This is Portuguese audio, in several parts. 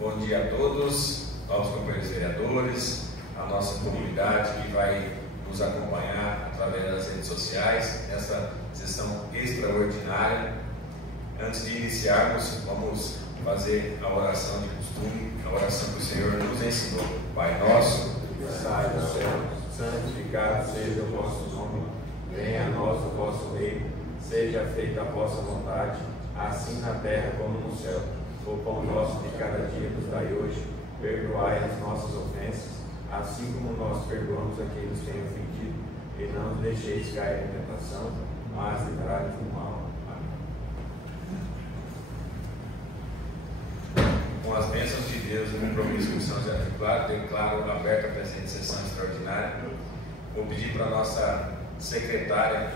Bom dia a todos, aos companheiros vereadores, a nossa comunidade que vai nos acompanhar através das redes sociais, nessa sessão extraordinária. Antes de iniciarmos, vamos fazer a oração de costume, a oração que o Senhor nos ensinou. Pai nosso, que estás no céu, santificado seja o vosso nome, venha a nós o vosso reino, seja feita a vossa vontade, assim na terra como no céu. O pão nosso de cada dia nos dai hoje, perdoai as nossas ofensas, assim como nós perdoamos a quem nos tem ofendido, e não nos deixeis cair em tentação, mas livrai-nos do mal. Amém. Com as bênçãos de Deus e o compromisso com São José do Rio Claro, declaro aberta a presente sessão extraordinária. Vou pedir para a nossa secretária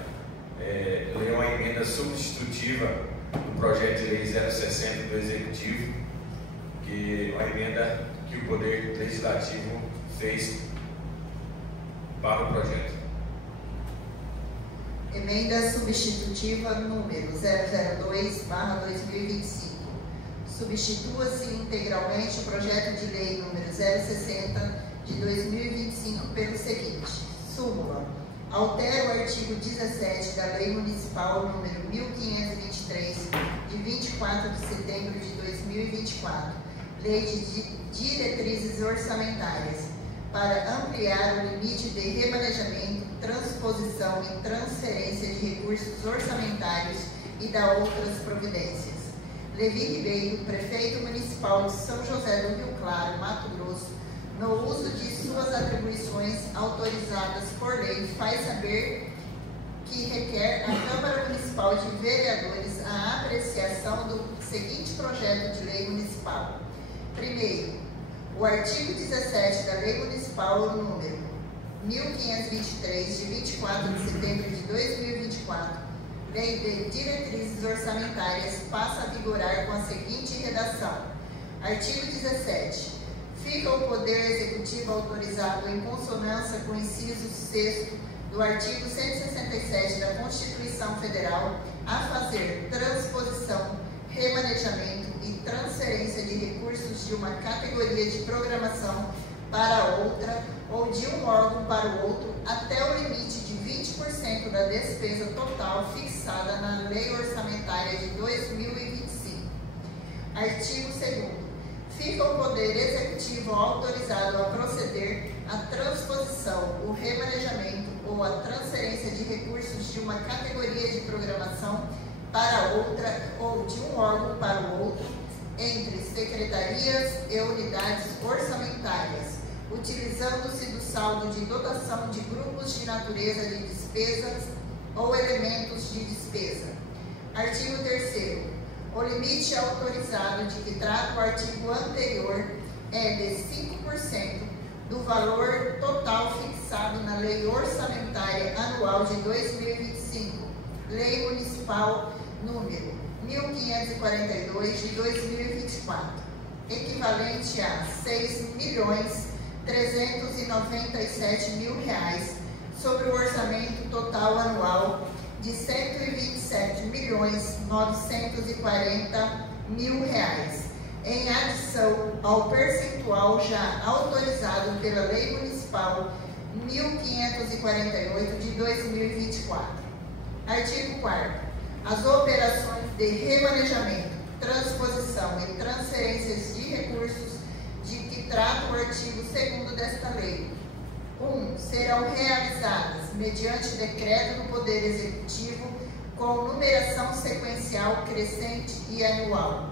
ler uma emenda substitutiva do projeto de lei 060 do Executivo, que é uma emenda que o Poder Legislativo fez para o projeto. Emenda substitutiva número 002/2025. Substitua-se integralmente o projeto de lei número 060 de 2025 pelo seguinte: súmula. Altera o artigo 17 da Lei Municipal número 1523, de 24 de setembro de 2024, Lei de Diretrizes Orçamentárias, para ampliar o limite de remanejamento, transposição e transferência de recursos orçamentários e da outras providências. Levi Ribeiro, Prefeito Municipal de São José do Rio Claro, Mato Grosso, no uso de suas atribuições autorizadas por lei, faz saber que requer à Câmara Municipal de Vereadores a apreciação do seguinte projeto de lei municipal. Primeiro, o artigo 17 da Lei Municipal número 1523, de 24 de setembro de 2024, Lei de Diretrizes Orçamentárias, passa a vigorar com a seguinte redação. Artigo 17. Fica o Poder Executivo autorizado, em consonância com o inciso 6º do artigo 167 da Constituição Federal, a fazer transposição, remanejamento e transferência de recursos de uma categoria de programação para outra ou de um órgão para o outro, até o limite de 20% da despesa total fixada na Lei Orçamentária de 2025. Artigo 2º. Fica o Poder Executivo autorizado a proceder à transposição, o remanejamento ou a transferência de recursos de uma categoria de programação para outra ou de um órgão para o outro, entre secretarias e unidades orçamentárias, utilizando-se do saldo de dotação de grupos de natureza de despesas ou elementos de despesa. Artigo 3º. O limite autorizado de que trata o artigo anterior é de 5% do valor total fixado na Lei Orçamentária Anual de 2025, Lei Municipal número 1542 de 2024, equivalente a R$ 6.397.000 sobre o orçamento total anual de R$ 127.940.000, em adição ao percentual já autorizado pela Lei Municipal 1548 de 2024. Artigo 4º. As operações de remanejamento, transposição e transferências de recursos de que trata o artigo 2º desta lei: 1. Serão realizadas mediante decreto do Poder Executivo com numeração sequencial crescente e anual.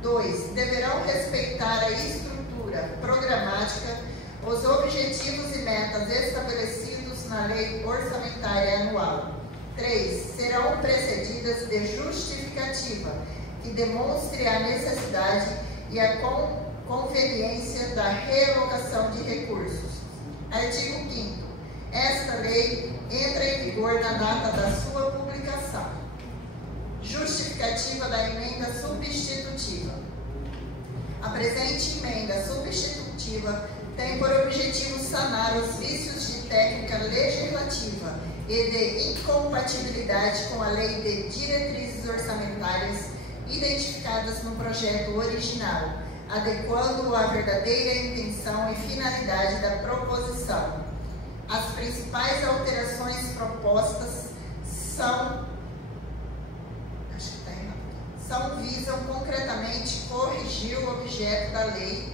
2. Deverão respeitar a estrutura programática, os objetivos e metas estabelecidos na Lei Orçamentária Anual. 3. Serão precedidas de justificativa que demonstre a necessidade e a conveniência da realocação de recursos. Artigo 5º. Esta lei entra em vigor na data da sua publicação. Justificativa da emenda substitutiva. A presente emenda substitutiva tem por objetivo sanar os vícios de técnica legislativa e de incompatibilidade com a Lei de Diretrizes Orçamentárias identificadas no projeto original, adequando à verdadeira intenção e finalidade da proposição. As principais alterações propostas visam concretamente corrigir o objeto da lei,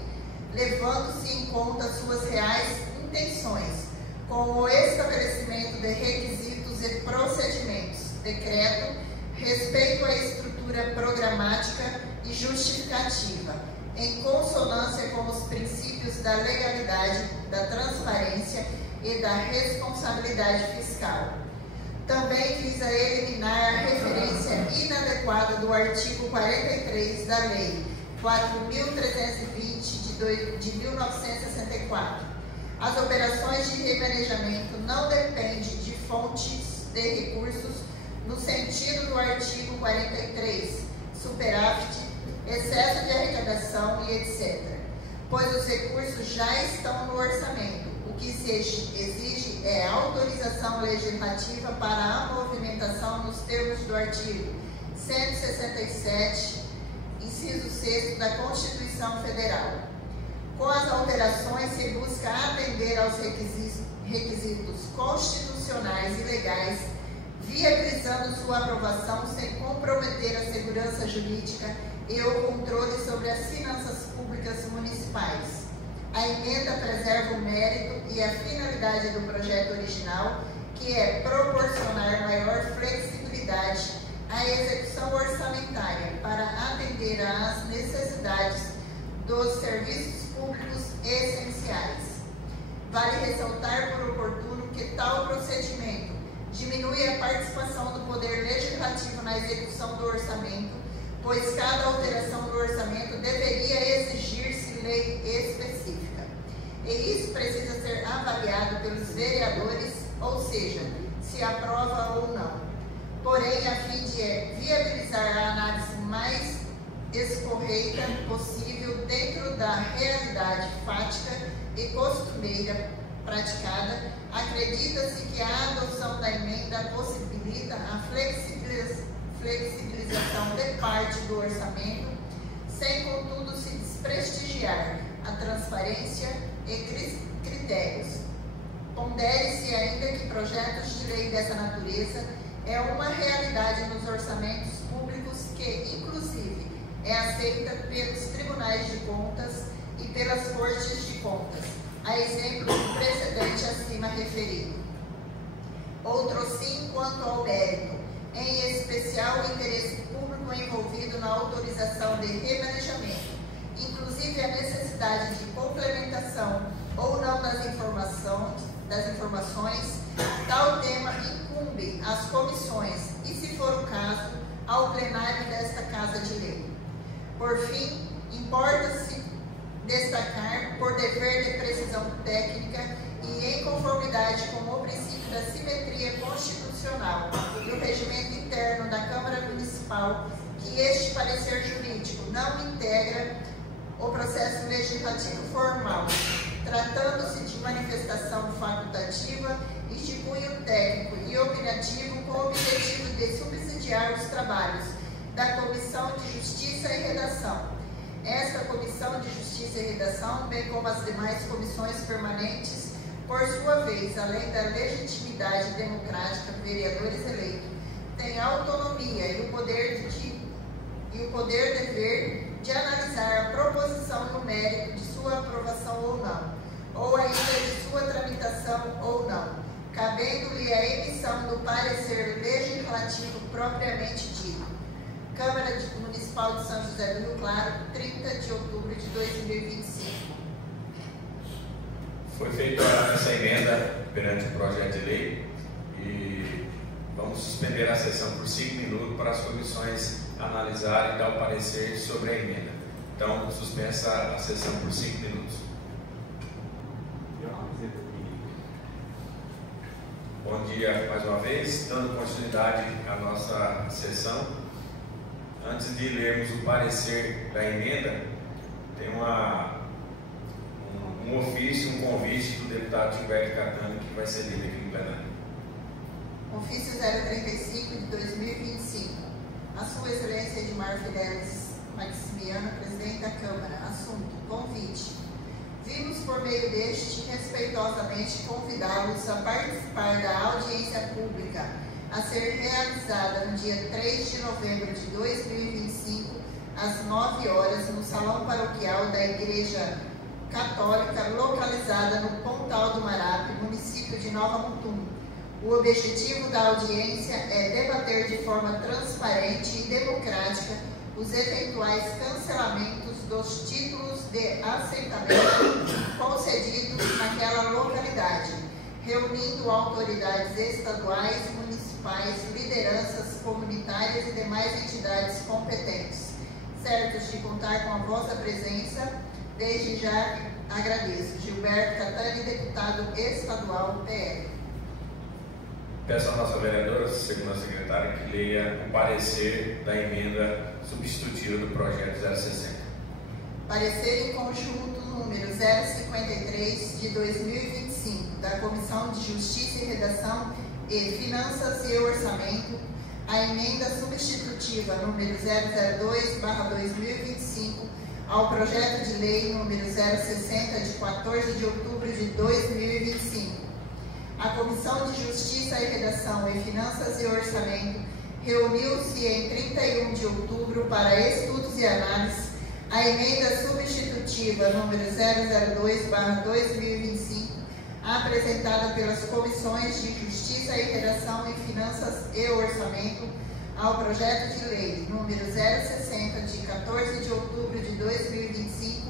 levando-se em conta suas reais intenções, com o estabelecimento de requisitos e procedimentos, decreto, respeito à estrutura programática e justificativa, em consonância com os princípios da legalidade, da transparência e da responsabilidade fiscal. Também visa eliminar a referência inadequada do artigo 43 da Lei 4.320 de 1964. As operações de remanejamento não dependem de fontes de recursos no sentido do artigo 43, superávit, excesso de arrecadação e etc., pois os recursos já estão no orçamento. O que se exige é autorização legislativa para a movimentação nos termos do artigo 167, inciso 6 da Constituição Federal. Com as alterações, se busca atender aos requisitos constitucionais e legais, viabilizando sua aprovação sem comprometer a segurança jurídica e o controle sobre as finanças públicas municipais. A emenda preserva o mérito e a finalidade do projeto original, que é proporcionar maior flexibilidade à execução orçamentária para atender às necessidades dos serviços públicos essenciais. Vale ressaltar por oportuno que tal procedimento diminui a participação do Poder Legislativo na execução do orçamento, pois cada alteração do orçamento deveria exigir-se lei específica. E isso precisa ser avaliado pelos vereadores, ou seja, se aprova ou não. Porém, a fim de viabilizar a análise mais escorreita possível dentro da realidade fática e costumeira praticada, acredita-se que a adoção da emenda possibilita a flexibilização de parte do orçamento, sem contudo se desprestigiar a transparência e critérios. Pondere-se ainda que projetos de lei dessa natureza é uma realidade nos orçamentos públicos que, inclusive, é aceita pelos tribunais de contas e pelas cortes de contas, a exemplo do precedente acima referido. Outro sim quanto ao mérito, em especial o interesse público envolvido na autorização de remanejamento, inclusive a necessidade de complementação ou não das informações, tal tema incumbe às comissões e, se for o caso, ao plenário desta Casa de Lei. Por fim, importa-se destacar, por dever de precisão técnica e em conformidade com o princípio da simetria constitucional e o regimento interno da Câmara Municipal, que este parecer jurídico não integra o processo legislativo formal, tratando-se de manifestação facultativa e de cunho técnico e opinativo com o objetivo de subsidiar os trabalhos da Comissão de Justiça e Redação. Esta Comissão de Justiça e Redação, bem como as demais comissões permanentes, por sua vez, além da legitimidade democrática de vereadores eleitos, tem autonomia e o poder-dever de analisar a proposição no mérito de sua aprovação ou não, ou ainda de sua tramitação ou não, cabendo-lhe a emissão do parecer legislativo propriamente dito. Câmara Municipal de São José do Rio Claro, 30 de outubro de 2025. Foi feita essa emenda perante o projeto de lei e vamos suspender a sessão por 5 minutos para as comissões analisarem e dar o parecer sobre a emenda. Então, suspensa a sessão por 5 minutos. Bom dia mais uma vez, dando continuidade à nossa sessão. Antes de lermos o parecer da emenda, tem um ofício, um convite do deputado Gilberto Catani que vai ser lido aqui no plenário. Ofício 035 de 2025. A Sua Excelência Edmar Fidelis Maximiano, presidente da Câmara, assume por meio deste, respeitosamente convidá-los a participar da audiência pública a ser realizada no dia 3 de novembro de 2025, às 9 horas, no Salão Paroquial da Igreja Católica, localizada no Pontal do Marape, município de Nova Mutum. O objetivo da audiência é debater de forma transparente e democrática os eventuais cancelamentos dos títulos de assentamento concedidos naquela localidade, reunindo autoridades estaduais, municipais, lideranças comunitárias e demais entidades competentes. Certos de contar com a vossa presença, desde já agradeço. Gilberto Catani, deputado estadual PL. Peço à nossa vereadora, segunda secretária, que leia o parecer da emenda substitutiva do projeto 060. Parecer em conjunto número 053 de 2025 da Comissão de Justiça e Redação e Finanças e Orçamento, a emenda substitutiva número 002/2025 ao projeto de lei número 060 de 14 de outubro de 2025. A Comissão de Justiça e Redação e Finanças e Orçamento reuniu-se em 31 de outubro para estudos e análises a emenda substitutiva número 002/2025, apresentada pelas Comissões de Justiça e Redação e Finanças e Orçamento ao projeto de lei número 060 de 14 de outubro de 2025,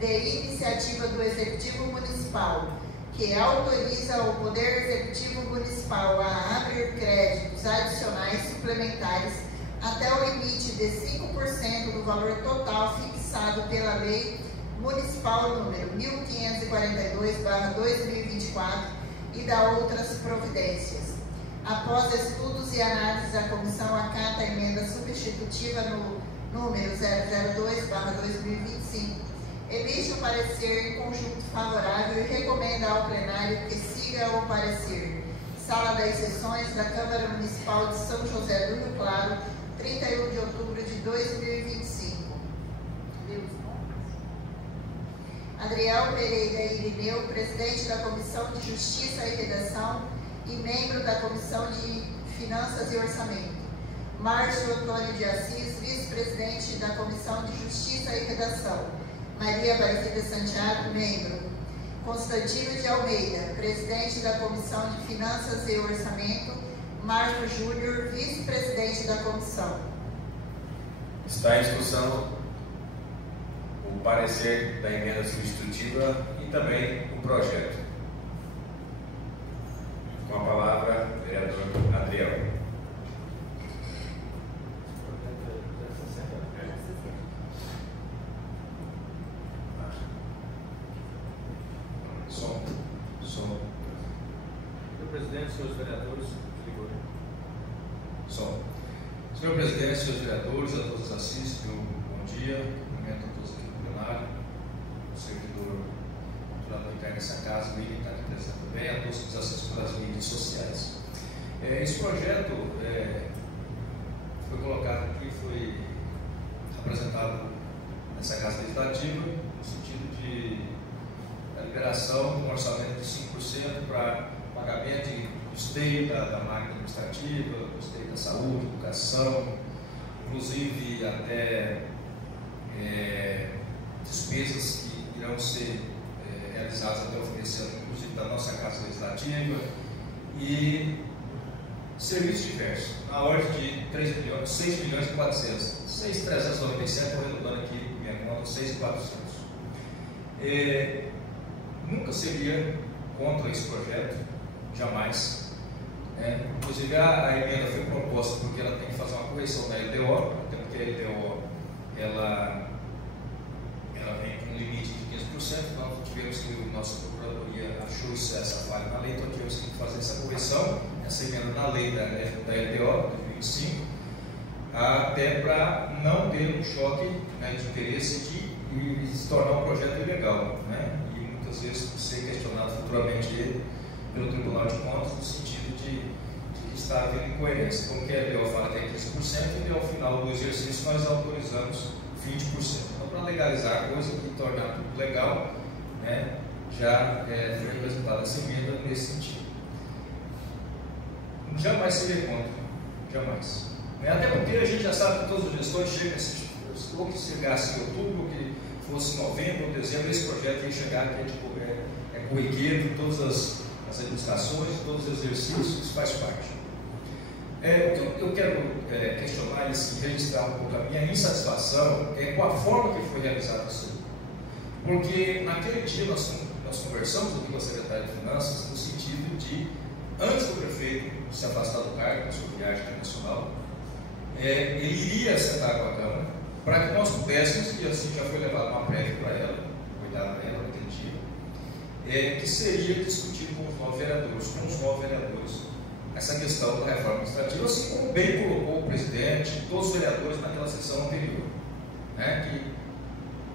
de iniciativa do Executivo Municipal, que autoriza o Poder Executivo Municipal a abrir créditos adicionais suplementares até o limite de 5% do valor total fixado pela Lei Municipal número 1542/2024 e da outras providências. Após estudos e análises, a comissão acata a emenda substitutiva no número 002/2025, emite o parecer em conjunto favorável e recomenda ao plenário que siga o parecer. Sala das Sessões da Câmara Municipal de São José do Rio Claro, 31 de outubro de 2025. Adriel Pereira Irineu, presidente da Comissão de Justiça e Redação e membro da Comissão de Finanças e Orçamento. Márcio Antônio de Assis, vice-presidente da Comissão de Justiça e Redação. Maria Aparecida Santiago, membro. Constantino de Almeida, presidente da Comissão de Finanças e Orçamento. Marco Júnior, vice-presidente da comissão. Está em discussão o parecer da emenda substitutiva e também o projeto. Com a palavra, vereador Adriel. Senhor presidente, senhores vereadores, senhor presidente, senhores vereadores, a todos os assistentes, bom dia, cumprimento a todos aqui no plenário, o servidor que está nessa casa, o William está aqui presente também, a todos que nos assistem pelas mídias sociais. Esse projeto foi colocado aqui, foi apresentado nessa casa legislativa, no sentido de liberação de um orçamento de 5% para pagamento de custeio da máquina administrativa, custeio da saúde, educação, inclusive até despesas que irão ser realizadas até o fim desse ano, inclusive da nossa Casa Legislativa, e serviços diversos, na ordem de 6.400.000, 6.397, estou redondando aqui minha conta, 6.400. Nunca seria contra esse projeto, jamais. Inclusive a emenda foi proposta porque ela tem que fazer uma correção da LDO, até porque a LDO ela vem com um limite de 15%, nós tivemos que, a nossa Procuradoria achou essa falha na lei, então tivemos que fazer essa correção, essa emenda na lei da LDO, de 2005, até para não ter um choque de interesse de se tornar um projeto ilegal, e muitas vezes ser questionado futuramente pelo Tribunal de Contas, no sentido de que está havendo incoerência. Como que a LDO fala que é 15%, e ao final do exercício nós autorizamos 20%. Então, para legalizar a coisa e tornar tudo legal, né, já foi apresentada essa emenda nesse sentido. Jamais seria contra, jamais. Até porque a gente já sabe que todos os gestores chegam, ou que chegasse em outubro, ou que fosse novembro ou dezembro, esse projeto ia chegar aqui, corriqueiro, todas as administrações, todos os exercícios, isso faz parte. O que eu quero questionar e assim, registrar um pouco a minha insatisfação com a forma que foi realizado isso. Porque naquele dia nós conversamos aqui com a secretária de Finanças no sentido de, antes do prefeito se afastar do cargo, na sua viagem internacional, ele iria sentar com a Câmara para que nós pudéssemos, e assim já foi levado uma prévia para ela, cuidado para ela naquele dia, que seria discutido com os novos vereadores, essa questão da reforma administrativa, assim como bem colocou o presidente, todos os vereadores naquela sessão anterior, né,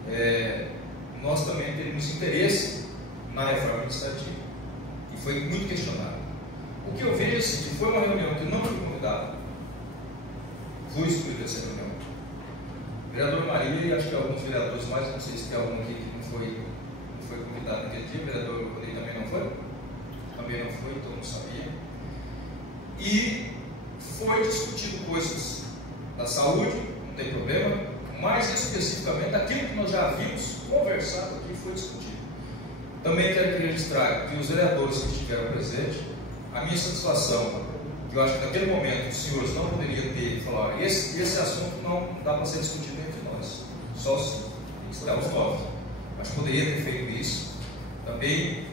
que nós também temos interesse na reforma administrativa, e foi muito questionado. O que eu vejo é assim, que foi uma reunião que não fui convidado, fui excluído dessa reunião. O vereador Maria e acho que alguns vereadores mais, não sei se tem algum aqui que não foi convidado naquele dia, o vereador Rodrigo também não foi? Também não foi, todo mundo sabia. E foi discutido coisas da saúde, não tem problema, mais especificamente aquilo que nós já havíamos conversado aqui foi discutido. Também quero registrar que os vereadores que estiveram presentes, a minha satisfação, que eu acho que naquele momento os senhores não poderiam ter falado, esse assunto não dá para ser discutido entre nós, só os 9, mas poderia ter feito isso também,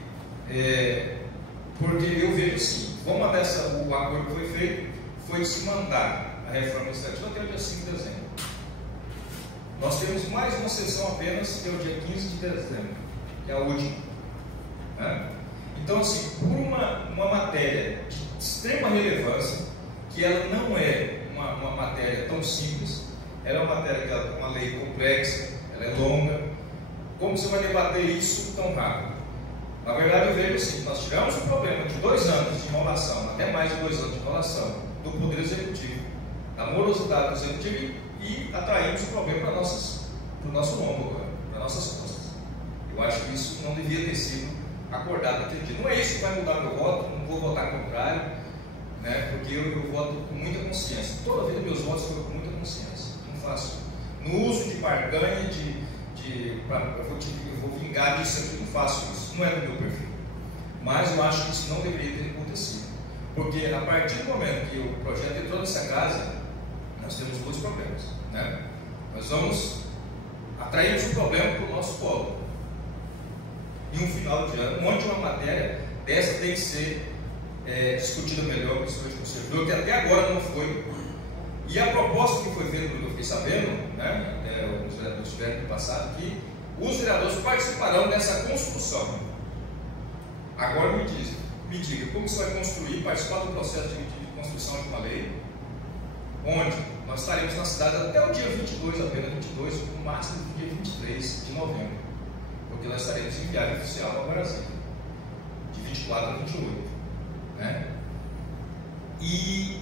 porque eu vejo assim, como o acordo que foi feito, foi de se mandar a reforma administrativa até o dia 5 de dezembro. Nós temos mais uma sessão apenas, que é o dia 15 de dezembro, que é a última. Né? Então, assim, por uma matéria de extrema relevância, que ela não é uma matéria tão simples, ela é uma matéria que é uma lei complexa, ela é longa, como você vai debater isso tão rápido? Na verdade, eu vejo assim, nós tivemos um problema de 2 anos de enrolação, até mais de 2 anos de enrolação, do Poder Executivo, da morosidade do Executivo, e atraímos o problema para o nosso lombo agora, para nossas costas. Eu acho que isso não devia ter sido acordado naquele dia. Não é isso que vai mudar meu voto, não vou votar contrário, né, porque eu voto com muita consciência. Toda a vida meus votos foram com muita consciência. Não faço no uso de barganha, eu vou vingar disso aqui, não faço isso. Não é do meu perfil. Mas eu acho que isso não deveria ter acontecido. Porque a partir do momento que o projeto entrou nessa casa, nós temos 2 problemas. Né? Nós vamos atrair um problema para o nosso polo. Em um final de ano, onde uma matéria dessa tem que ser discutida melhor, principalmente com o servidor, que até agora não foi. E a proposta que foi feita, eu fiquei sabendo, né, os vereadores tiveram que passar, que os vereadores participarão dessa construção. Agora me diga, como você vai construir, participar do processo de construção de uma lei, onde nós estaremos na cidade até o dia 22, apenas 22, no máximo do dia 23 de novembro, porque nós estaremos em viagem oficial para Brasília, de 24 a 28. Né? E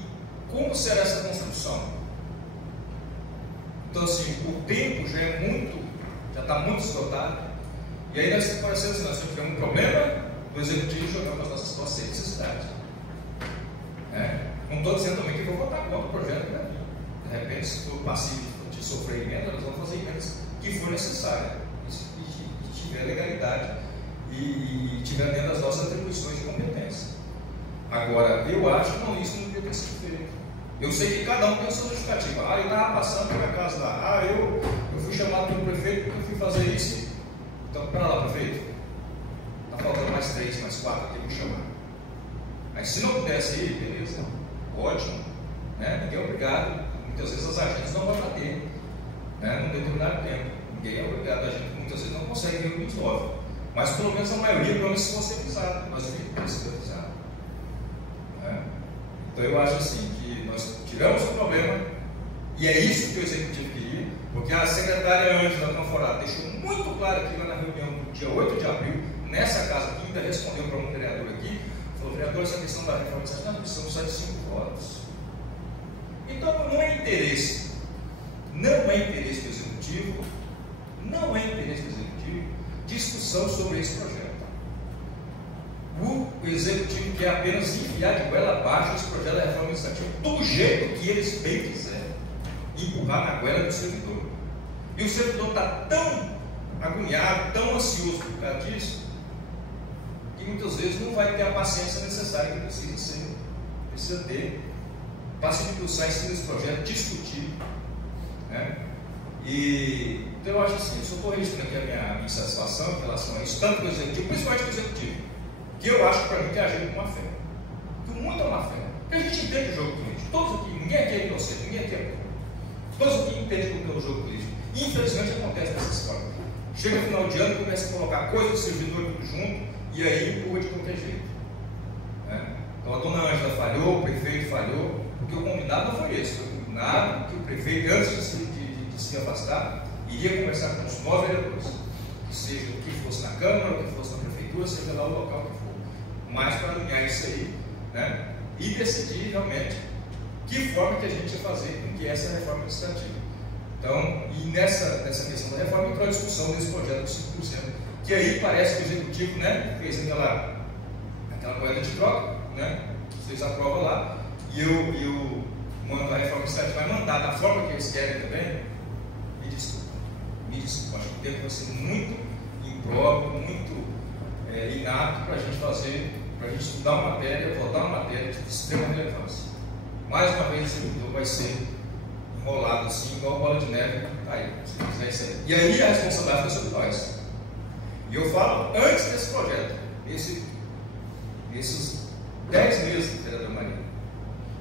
como será essa construção? Então, assim, o tempo já está muito esgotado, e aí nós estamos parecendo assim, nós tivemos um problema do Executivo jogando as nossas necessidades. Não estou dizendo também que vou votar contra o projeto, né? De repente, se for passivo de sofrer emenda, nós vamos fazer emendas que for necessária, e tiver legalidade e tiver dentro das nossas atribuições de competência. Agora, eu acho que isso não devia ter sido feito. Eu sei que cada um tem a sua justificativa. Ele estava passando por minha casa lá. Eu fui chamado pelo prefeito porque eu fui fazer isso. Então, para lá, prefeito. Está faltando mais 3, mais 4 aqui para me chamar. Mas se não pudesse ir, beleza. Ótimo. Né? Ninguém é obrigado. Muitas vezes as agências não vão bater. Né? Num determinado tempo. Ninguém é obrigado. A gente muitas vezes não consegue vir o 29. Mas pelo menos a maioria, pelo menos se você avisar. Nós devíamos ser avisados. Né? Então eu acho assim que nós tivemos um problema, e é isso que o Executivo queria, porque a secretária Ângela Canforato deixou muito claro aqui lá na reunião do dia 8 de abril, nessa casa, que ainda respondeu para um vereador aqui, falou: vereador, essa questão da reforma administrativa, nós precisamos só de 5 votos. Então não é interesse do Executivo, discussão sobre esse projeto. O executivo quer apenas enfiar de goela abaixo esse projeto da reforma administrativa do jeito que eles bem quiserem, empurrar na goela do servidor. E o servidor está tão agoniado, tão ansioso por causa disso, que muitas vezes não vai ter a paciência necessária que precisa ter para se debruçar em cima desse projeto, discutir, né? E então eu acho assim, eu só estou registrando aqui a minha insatisfação em relação a isso, tanto do executivo, principalmente do executivo, que eu acho que para mim tem agido com má fé, com muita má fé, porque a gente entende o jogo político, todos aqui, ninguém aqui é inocente, ninguém aqui é bom, todos aqui entendem o jogo político, e infelizmente acontece dessa forma. Chega no final de ano e começa a colocar coisa do servidor tudo junto, e aí empurra de qualquer jeito, né? Então a dona Ângela falhou, o prefeito falhou, porque o combinado não foi esse, foi o combinado que o prefeito, antes de se afastar, iria conversar com os 9 vereadores, que seja o que fosse na Câmara, o que fosse na Prefeitura, seja lá o local que for, mas para alinhar isso aí, né? E decidir realmente que forma que a gente ia fazer com que essa reforma administrativa. Então, e nessa questão da reforma entrou a discussão desse projeto dos 5%, que aí parece que o Executivo, né, fez aquela moeda de troca, né, vocês aprovam lá, e eu mando a reforma administrativa, vai mandar da forma que eles querem também. Me desculpa, acho que o tempo vai ser muito impróprio, muito inato para a gente fazer, para a gente estudar uma matéria, votar uma matéria de extrema relevância. Mais uma vez, o servidor vai ser enrolado assim, igual bola de neve, aí, se quiser isso aí. E aí a responsabilidade foi sobre nós. E eu falo antes desse projeto, esses 10 meses, vereador Maria,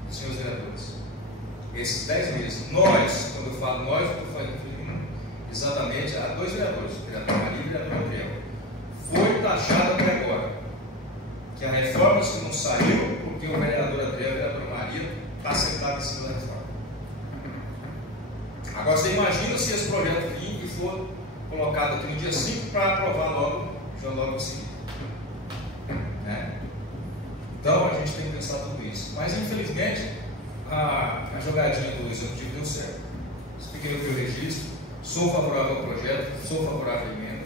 senhores vereadores, esses 10 meses, nós, quando eu falo nós, eu estou falando exatamente a 2 vereadores, o vereador Maria e o vereador Gabriel, foi taxado até agora que a reforma não saiu porque o vereador André e o vereador Maria está sentado em cima da reforma. Agora você imagina se esse projeto vir e for colocado aqui no dia 5 para aprovar logo assim, né? Então a gente tem que pensar tudo isso, mas infelizmente a jogadinha do executivo deu certo. Expliquei o que eu registro. Sou favorável ao projeto, sou favorável à emenda,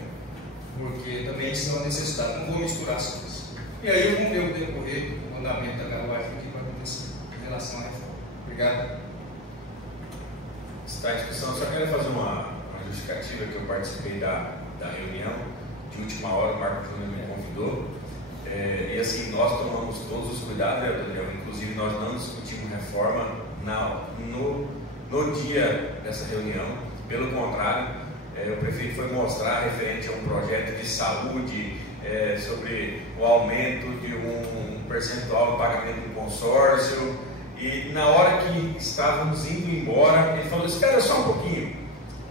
porque também isso é uma necessidade, não vou misturar as coisas. E aí vamos ver o decorrer, o andamento da carruagem, o que vai acontecer em relação à reforma. Obrigado. Está em discussão, só quero fazer uma justificativa que eu participei da reunião de última hora, o Marco Júnior me convidou, e assim, nós tomamos todos os cuidados, Daniel, inclusive nós não discutimos reforma no dia dessa reunião. Pelo contrário, o prefeito foi mostrar referente a um projeto de saúde, sobre o aumento de um percentual do pagamento do consórcio, e na hora que estávamos indo embora, ele falou: espera só um pouquinho.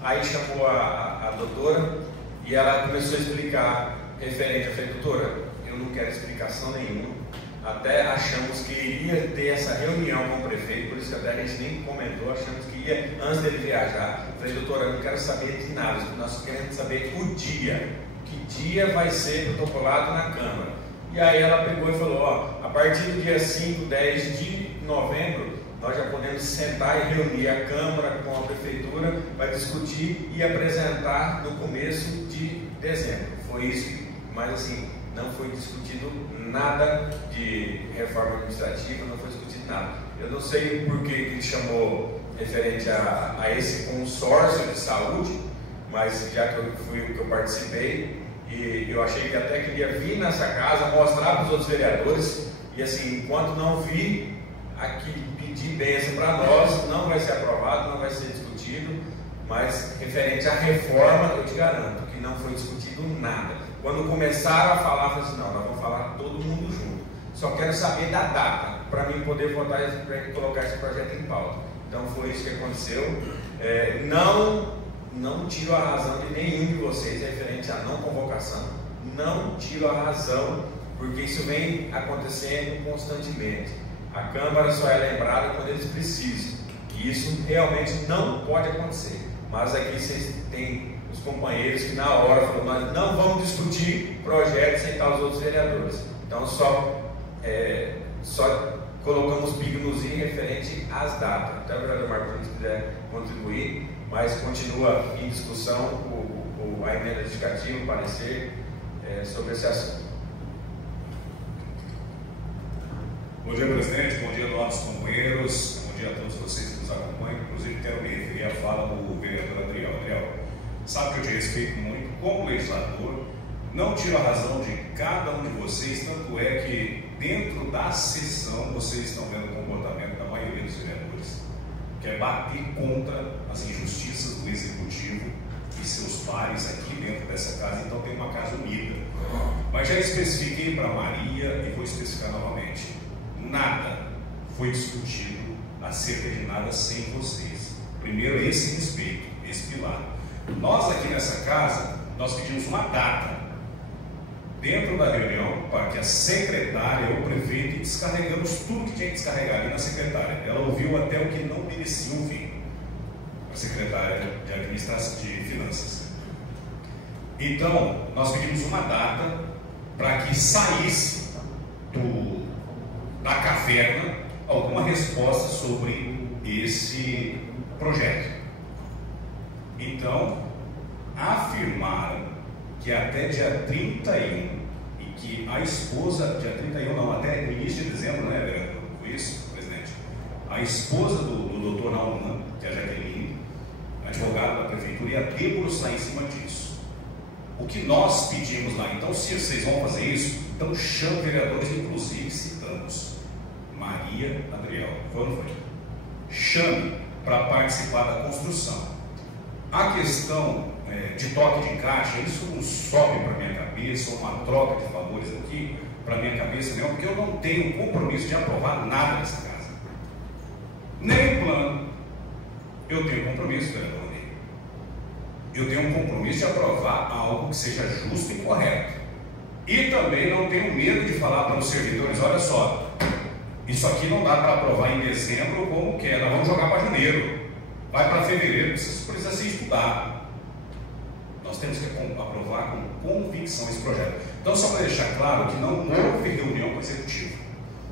Aí chamou a doutora e ela começou a explicar referente. Eu falei: doutora, eu não quero explicação nenhuma. Até achamos que iria ter essa reunião com o prefeito, por isso que até a gente nem comentou, achamos que ia antes dele viajar. Eu falei: doutora, eu não quero saber de nada, nós queremos saber o dia, que dia vai ser protocolado na Câmara. E aí ela pegou e falou: ó, a partir do dia 5, 10 de novembro, nós já podemos sentar e reunir a Câmara com a Prefeitura para discutir e apresentar no começo de dezembro. Foi isso, mas assim, não foi discutido nada de reforma administrativa, não foi discutido nada. Eu não sei por que ele chamou referente a esse consórcio de saúde, mas já que eu participei, e eu achei que até queria vir nessa casa, mostrar para os outros vereadores, e assim, enquanto não vir aqui pedir bênção para nós, não vai ser aprovado, não vai ser discutido, mas referente à reforma, eu te garanto que não foi discutido nada. Quando começaram a falar, eu falei assim: não, nós vamos falar todo mundo junto. Só quero saber da data, para mim poder votar e colocar esse projeto em pauta. Então foi isso que aconteceu. Não tiro a razão de nenhum de vocês referente à não convocação. Não tiro a razão, porque isso vem acontecendo constantemente. A Câmara só é lembrada quando eles precisam. E isso realmente não pode acontecer. Mas aqui vocês têm os companheiros que na hora falaram: nós não vamos discutir projetos sem estar os outros vereadores. Então só colocamos pico nos i referente às datas. Até o vereador Marcos, se quiser contribuir, mas continua em discussão o a emenda justificativa, o parecer sobre esse assunto. Bom dia, presidente. Bom dia, nossos companheiros. Bom dia a todos vocês que nos acompanham. Inclusive, quero me referir à fala do vereador Adriel. Adriel, sabe que eu te respeito muito como legislador, não tiro a razão de cada um de vocês, tanto é que dentro da sessão vocês estão vendo o comportamento da maioria dos vereadores, que é bater contra as injustiças do Executivo e seus pares aqui dentro dessa casa. Então tem uma casa unida. Mas já especifiquei para Maria e vou especificar novamente: nada foi discutido acerca de nada sem vocês. Primeiro, esse respeito, esse pilar. Nós aqui nessa casa, nós pedimos uma data dentro da reunião para que a secretária, o prefeito, e descarregamos tudo que tinha que descarregar ali na secretária. Ela ouviu até o que não merecia ouvir, a secretária de Administração de Finanças. Então, nós pedimos uma data para que saísse da caverna alguma resposta sobre esse projeto. Então, afirmaram que até dia 31, e que a esposa, dia 31 não, até início de dezembro, né, vereador? Foi isso, presidente? A esposa do doutor Nauman, que é a Jaqueline, advogada da prefeitura, ia debruçar em cima disso. O que nós pedimos lá, então, se vocês vão fazer isso, então chame vereadores, inclusive citamos Maria Adriel, foi ou não foi? Chame para participar da construção. A questão de toque de caixa, isso não sobe para minha cabeça, uma troca de favores aqui para minha cabeça, não, porque eu não tenho compromisso de aprovar nada nessa casa. Nem o plano. Eu tenho compromisso, vereador Rony. Eu tenho um compromisso de aprovar algo que seja justo e correto. E também não tenho medo de falar para os servidores: olha só, isso aqui não dá para aprovar em dezembro como que é, nós vamos jogar para janeiro, vai para fevereiro, precisa ser estudado. Nós temos que aprovar com convicção esse projeto. Então, só para deixar claro que não houve reunião com o Executivo.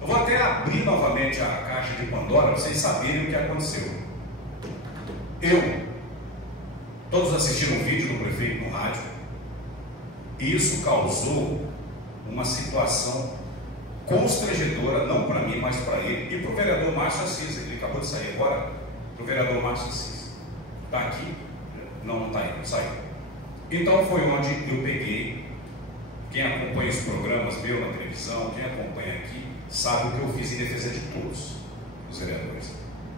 Eu vou até abrir novamente a caixa de Pandora para vocês saberem o que aconteceu. Todos assistiram um vídeo do prefeito no rádio, e isso causou uma situação constrangedora, não para mim, mas para ele, e para o vereador Márcio Assis. Ele acabou de sair agora, para o vereador Márcio Assis. Está aqui? Não está aí, saiu. Então foi onde eu peguei. Quem acompanha os programas meu na televisão, quem acompanha aqui, sabe o que eu fiz em defesa de todos os vereadores,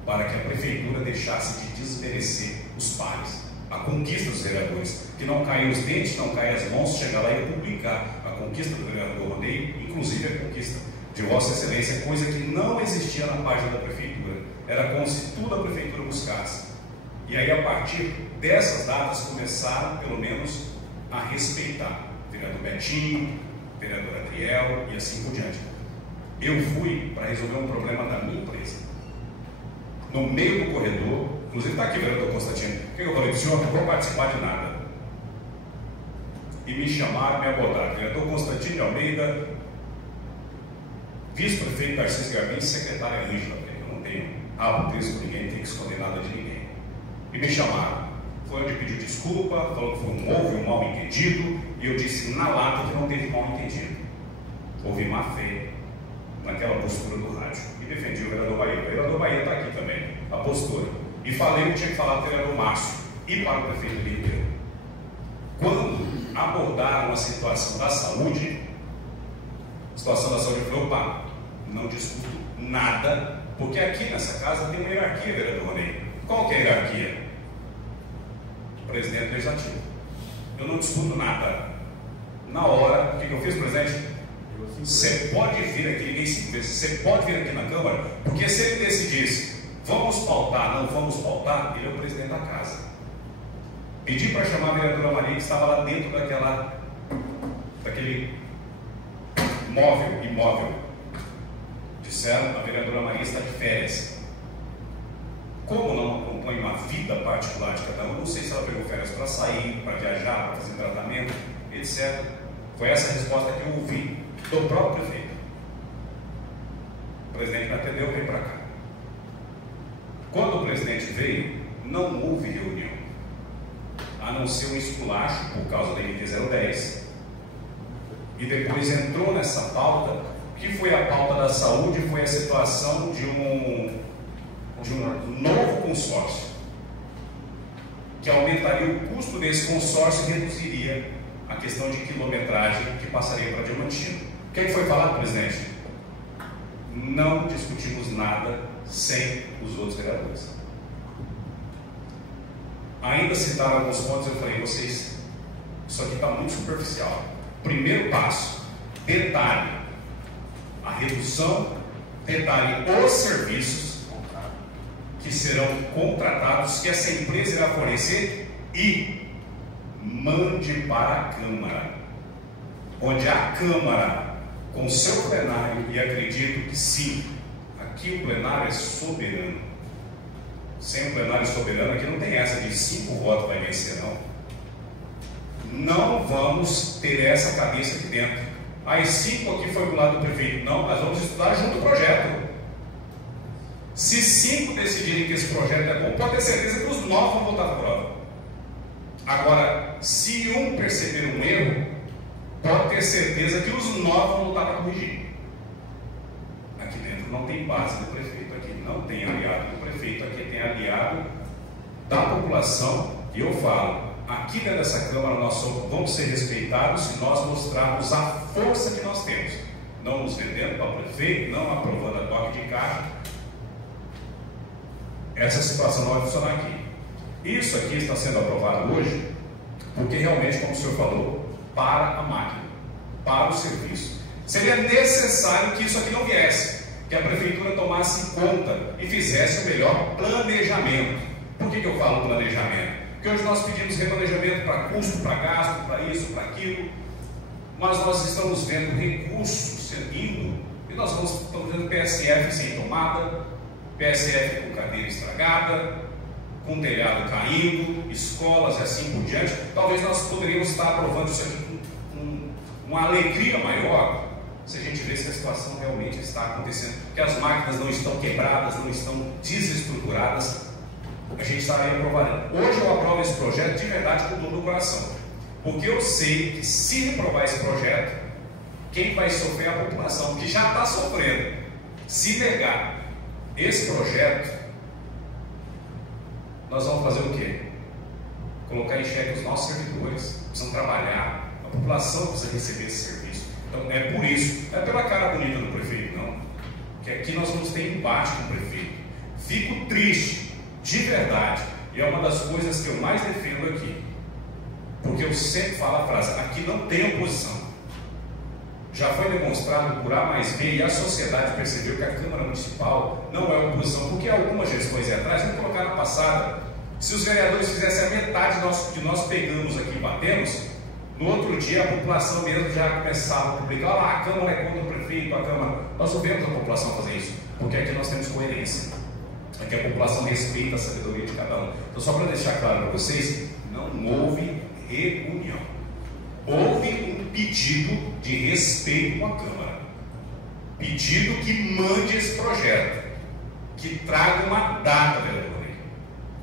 para que a prefeitura deixasse de desmerecer os pares, a conquista dos vereadores, que não caia os dentes, não caia as mãos, chegar lá e publicar a conquista do vereador Rony, inclusive a conquista de Vossa Excelência, coisa que não existia na página da prefeitura. Era como se tudo a prefeitura buscasse. E aí, a partir dessas datas, começaram, pelo menos, a respeitar vereador Betinho, vereador Adriel e assim por diante. Eu fui para resolver um problema da minha empresa. No meio do corredor, inclusive está aqui o vereador Constantino. O que eu falei? Senhor, não vou participar de nada. E me chamaram, me abordaram. Vereador Constantino de Almeida, vice-prefeito Tarcísio Garbim, secretária Ângela. Eu não tenho rabo preso com ninguém, não tenho que esconder nada de ninguém. E me chamaram. Foi onde pediu desculpa, falou que houve um mal entendido, e eu disse na lata que não teve mal entendido. Houve má fé naquela postura do rádio. E defendi o vereador Bahia. O vereador Bahia está aqui também, a postura. E falei o que tinha que falar para o vereador Márcio e para o prefeito Ribeiro. Quando abordaram a situação da saúde, eu falei: opa, não discuto nada, porque aqui nessa casa tem uma hierarquia, vereador Rony. Qual que é a hierarquia? Presidente legislativo. Eu não discuto nada. Na hora, o que eu fiz, presidente? Você pode vir aqui, ninguém se vê, você pode vir aqui na Câmara, porque se ele decidisse, vamos pautar, não vamos pautar, ele é o presidente da casa. Pedi para chamar a vereadora Maria, que estava lá dentro daquele imóvel. Disseram: a vereadora Maria está de férias. Como não acompanha uma vida particular de cada um, não sei se ela pegou férias para sair, para viajar, para fazer tratamento, etc. Foi essa a resposta que eu ouvi do próprio prefeito. O presidente me atendeu, veio para cá. Quando o presidente veio, não houve reunião. a não ser um esculacho por causa da NT 010. E depois entrou nessa pauta, que foi a pauta da saúde, foi a situação de um novo consórcio, que aumentaria o custo desse consórcio e reduziria a questão de quilometragem que passaria para Diamantino. O que foi falado, presidente? Não discutimos nada sem os outros vereadores. Ainda citaram alguns pontos, eu falei, vocês, isso aqui está muito superficial. Primeiro passo, detalhe a redução, detalhe os serviços que serão contratados, que essa empresa irá fornecer, e mande para a Câmara, onde a Câmara, com seu plenário, e acredito que sim, aqui o plenário é soberano. Sem o plenário soberano, aqui não tem essa de 5 votos vai vencer, não. Não vamos ter essa cabeça aqui dentro. As 5 aqui foi do lado do prefeito. Não, nós vamos estudar junto o projeto. Se 5 decidirem que esse projeto é bom, pode ter certeza que os 9 vão votar favorável. Agora, se um perceber um erro, pode ter certeza que os 9 vão votar para corrigir. Aqui dentro não tem base do prefeito, aqui não tem aliado do prefeito, aqui tem aliado da população. E eu falo, aqui dentro dessa Câmara nós vamos ser respeitados se nós mostrarmos a força que nós temos, não nos vendendo para o prefeito, não aprovando a toque de caixa. Essa situação não vai funcionar aqui. Isso aqui está sendo aprovado hoje porque realmente, como o senhor falou, para a máquina, para o serviço. Seria necessário que isso aqui não viesse, que a prefeitura tomasse conta e fizesse o melhor planejamento. Por que eu falo planejamento? Porque hoje nós pedimos replanejamento para custo, para gasto, para isso, para aquilo, mas nós estamos vendo recursos indo, e nós estamos vendo PSF sem tomada, PSF com cadeira estragada, com telhado caindo, escolas e assim por diante. Talvez nós poderíamos estar aprovando isso aqui com uma alegria maior, se a gente vê se a situação realmente está acontecendo, que as máquinas não estão quebradas, não estão desestruturadas. A gente estaria aprovando. Hoje eu aprovo esse projeto de verdade com todo o coração, porque eu sei que se reprovar esse projeto, quem vai sofrer é a população, que já está sofrendo. Se negar esse projeto, nós vamos fazer o quê? Colocar em xeque os nossos servidores, precisam trabalhar, a população precisa receber esse serviço. Então é por isso, não é pela cara bonita do prefeito, não, que aqui nós vamos ter embate com o prefeito. Fico triste, de verdade, e é uma das coisas que eu mais defendo aqui, porque eu sempre falo a frase, aqui não tem oposição. Já foi demonstrado por A mais B, e a sociedade percebeu que a Câmara Municipal não é oposição, porque algumas gestões atrás vamos colocar na passada. Se os vereadores fizessem a metade do que nós pegamos aqui e batemos, no outro dia a população mesmo já começava a publicar, olha lá, a Câmara é contra o prefeito, a Câmara. Nós não vemos a população fazer isso, porque aqui nós temos coerência. Aqui a população respeita a sabedoria de cada um. Então, só para deixar claro para vocês, não houve reunião. Houve um pedido de respeito com a Câmara. Pedido que mande esse projeto, que traga uma data, vereador.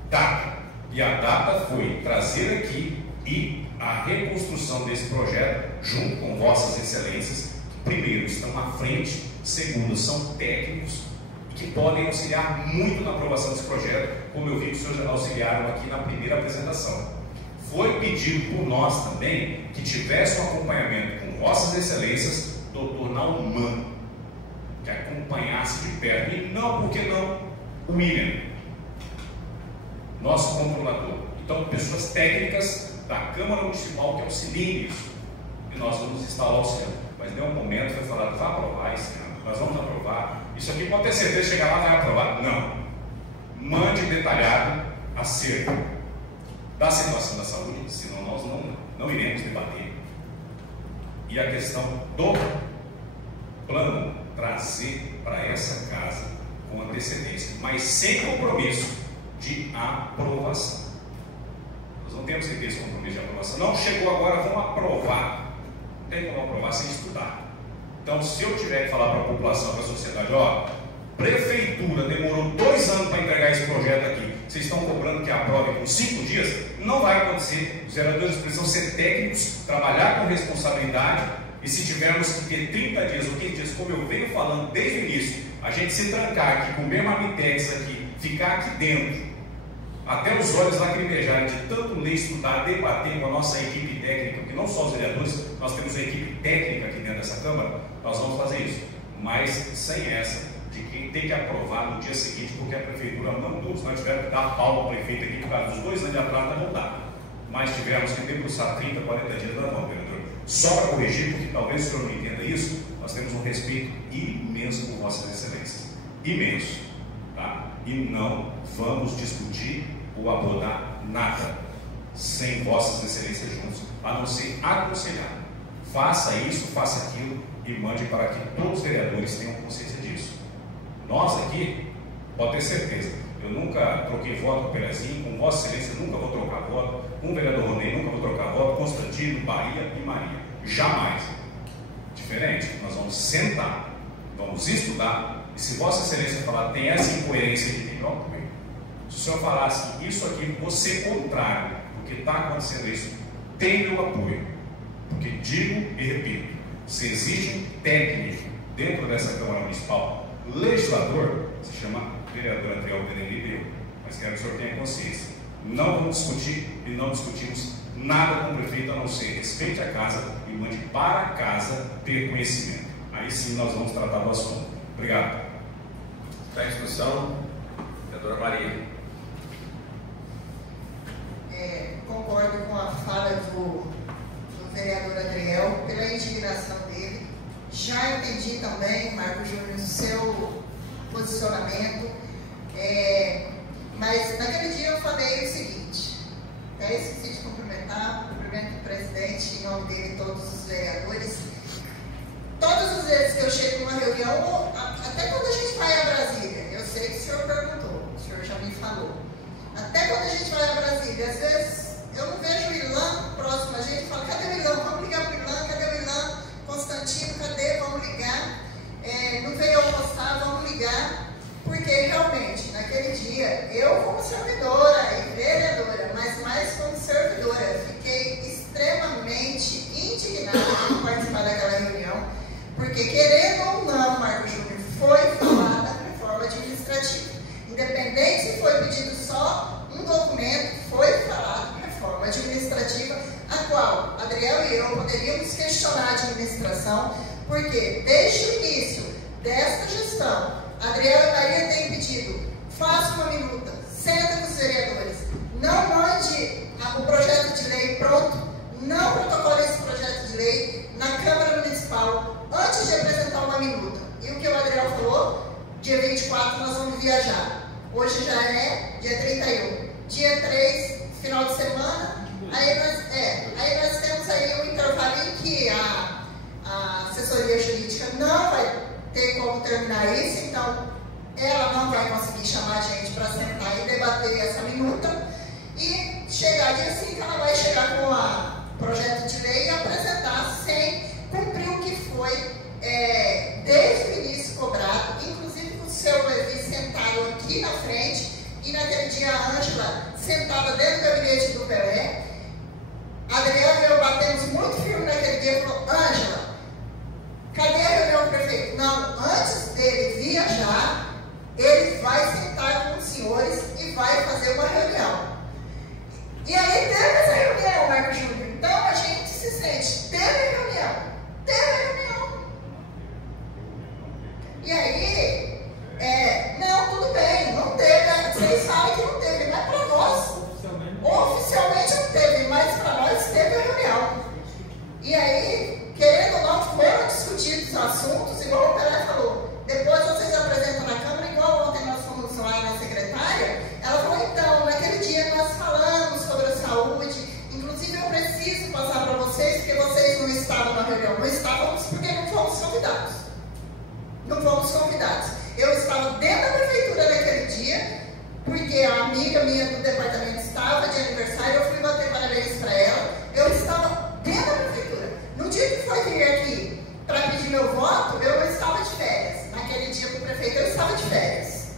Data. E a data foi trazer aqui e a reconstrução desse projeto, junto com vossas excelências, que primeiro estão à frente, segundo são técnicos, que podem auxiliar muito na aprovação desse projeto, como eu vi que os senhores auxiliaram aqui na primeira apresentação. Foi pedido por nós também que tivesse um acompanhamento com vossas excelências, doutor Naumann, que acompanhasse de perto, e não, porque não, o William, nosso controlador. Então, pessoas técnicas da Câmara Municipal que auxiliem isso, e nós vamos estar lá auxiliando. Mas em um momento foi falado, vai aprovar esse ano, nós vamos aprovar. Isso aqui pode ter certeza, chegar lá vai aprovar. Não. Mande detalhado acerca da situação da saúde, senão nós não iremos debater. E a questão do plano, trazer para essa casa com antecedência, mas sem compromisso de aprovação. Nós não temos que ter esse compromisso de aprovação. Não chegou agora, vamos aprovar. Não tem como aprovar sem estudar. Então, se eu tiver que falar para a população, para a sociedade, ó, prefeitura demorou 2 anos para entregar esse projeto aqui. vocês estão cobrando que aprove com 5 dias, não vai acontecer. Os vereadores precisam ser técnicos, trabalhar com responsabilidade, e se tivermos que ter 30 dias ou 15 dias, como eu venho falando desde o início, a gente se trancar aqui, comer marmitex aqui, ficar aqui dentro, até os olhos lacrimejarem de tanto ler, estudar, debater com a nossa equipe técnica, porque não só os vereadores, nós temos uma equipe técnica aqui dentro dessa Câmara, nós vamos fazer isso, mas sem essa de quem tem que aprovar no dia seguinte, porque a Prefeitura mandou. Se nós tivermos que dar pau ao prefeito aqui por causa dos 2 anos de atraso, não dá. Mas tivemos que debruçar 30, 40 dias da mão, vereador. Só para corrigir, porque talvez o senhor não entenda isso, nós temos um respeito imenso por Vossas Excelências. Imenso. Tá? E não vamos discutir ou abordar nada sem Vossas Excelências juntos, a não ser aconselhar. Faça isso, faça aquilo e mande para que todos os vereadores tenham consciência disso. Nós aqui, pode ter certeza, eu nunca troquei voto com o Pelezinho, com Vossa Excelência nunca vou trocar voto, com o vereador Ronei nunca vou trocar voto, Constantino, Bahia e Maria. Jamais. Diferente, nós vamos sentar, vamos estudar, e se Vossa Excelência falar tem essa incoerência aqui, pronto, comigo. Se o senhor falasse isso aqui, você contrário, porque está acontecendo isso, tem meu apoio. Porque digo e repito, se existe um técnico dentro dessa Câmara Municipal, legislador, se chama vereador Adriel Pederneiro, mas quero que o senhor tenha consciência. Não vamos discutir e não discutimos nada com o prefeito, a não ser respeite a casa e mande para casa ter conhecimento. Aí sim nós vamos tratar do assunto. Obrigado. Está em discussão, vereadora Maria. Concordo com a fala do vereador Adriel, pela indignação dele. Já entendi também, Marco Júnior, o seu posicionamento, mas naquele dia eu falei o seguinte, até esqueci de cumprimento o presidente, em nome dele e todos os vereadores. Todas as vezes que eu chego numa reunião, até quando a gente vai a Brasília, eu sei que o senhor perguntou, o senhor já me falou, até quando a gente vai a Brasília, às vezes eu não vejo o Irlan próximo a gente, falo, cadê o Irlan? Vamos ligar para o Irlan, cadê o Irlan? Constantino, cadê? Vamos ligar. Não veio almoçar, vamos ligar. Porque realmente, naquele dia, eu como servidora e vereadora, mas mais como servidora, fiquei extremamente indignada por participar daquela reunião, porque querendo ou não, Marco Júnior, foi falada a reforma administrativa. Independente se foi pedido só um documento, foi falado reforma administrativa, a qual Adriel e eu poderíamos questionar a administração, porque desde o início desta gestão, Adriel e Maria têm pedido, faça uma minuta, senta com os vereadores, não mande o projeto de lei pronto, não protocole esse projeto de lei na Câmara Municipal antes de apresentar uma minuta. E o que o Adriel falou, dia 24 nós vamos viajar. Hoje já é dia 31. Dia 3, final de semana, aí nós temos aí um intervalo em que a assessoria jurídica não vai ter como terminar isso, então ela não vai conseguir chamar a gente para sentar e debater essa minuta, e chegar dia 5 ela vai chegar com o projeto de lei e apresentar sem cumprir o que foi desde o início cobrado, inclusive com o seu Levi sentado aqui na frente, e naquele dia a Ângela sentada dentro do gabinete do Pelé. Adriel e eu batemos muito firme naquele dia e falou, Ângela, cadê a reunião do prefeito? Não, antes dele viajar, ele vai sentar com os senhores e vai fazer uma reunião. E aí teve essa reunião, Marco Júnior. Então a gente se sente, teve reunião. E aí, não, tudo bem, não teve, vocês sabem que não teve, mas para nós, oficialmente não teve, mas para nós teve a reunião. E aí, querendo ou não, foram discutidos assuntos, igual o Pelé falou, depois vocês apresentam na Câmara, igual ontem nós fomos lá na secretária, ela falou, então, naquele dia nós falamos sobre a saúde, inclusive eu preciso passar para vocês, porque vocês não estavam na reunião, não estávamos porque não fomos convidados. Não fomos convidados. Eu estava dentro da prefeitura naquele dia, porque a amiga minha do departamento estava de aniversário, eu fui bater parabéns para ela, eu estava dentro da prefeitura. No dia que foi vir aqui para pedir meu voto, eu não estava de férias. Naquele dia para o prefeito eu estava de férias.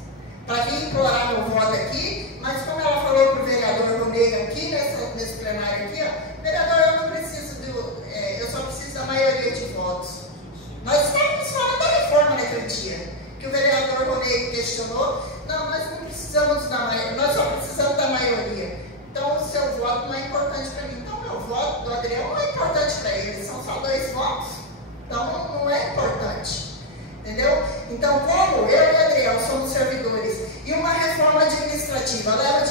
Para vir implorar meu voto aqui, mas como ela falou para o vereador Ronei aqui, nesse plenário aqui, ó, vereador, eu não preciso eu só preciso da maioria de votos. Nós estávamos falando da reforma naquele dia, que o vereador Ronei questionou. Não, nós não precisamos da maioria, nós só precisamos da maioria. Então o seu voto não é importante para mim. Então o meu voto do Adriel não é importante para ele, são só 2 votos. Então não é importante. Entendeu? Então, como eu e o Adriel somos servidores e uma reforma administrativa leva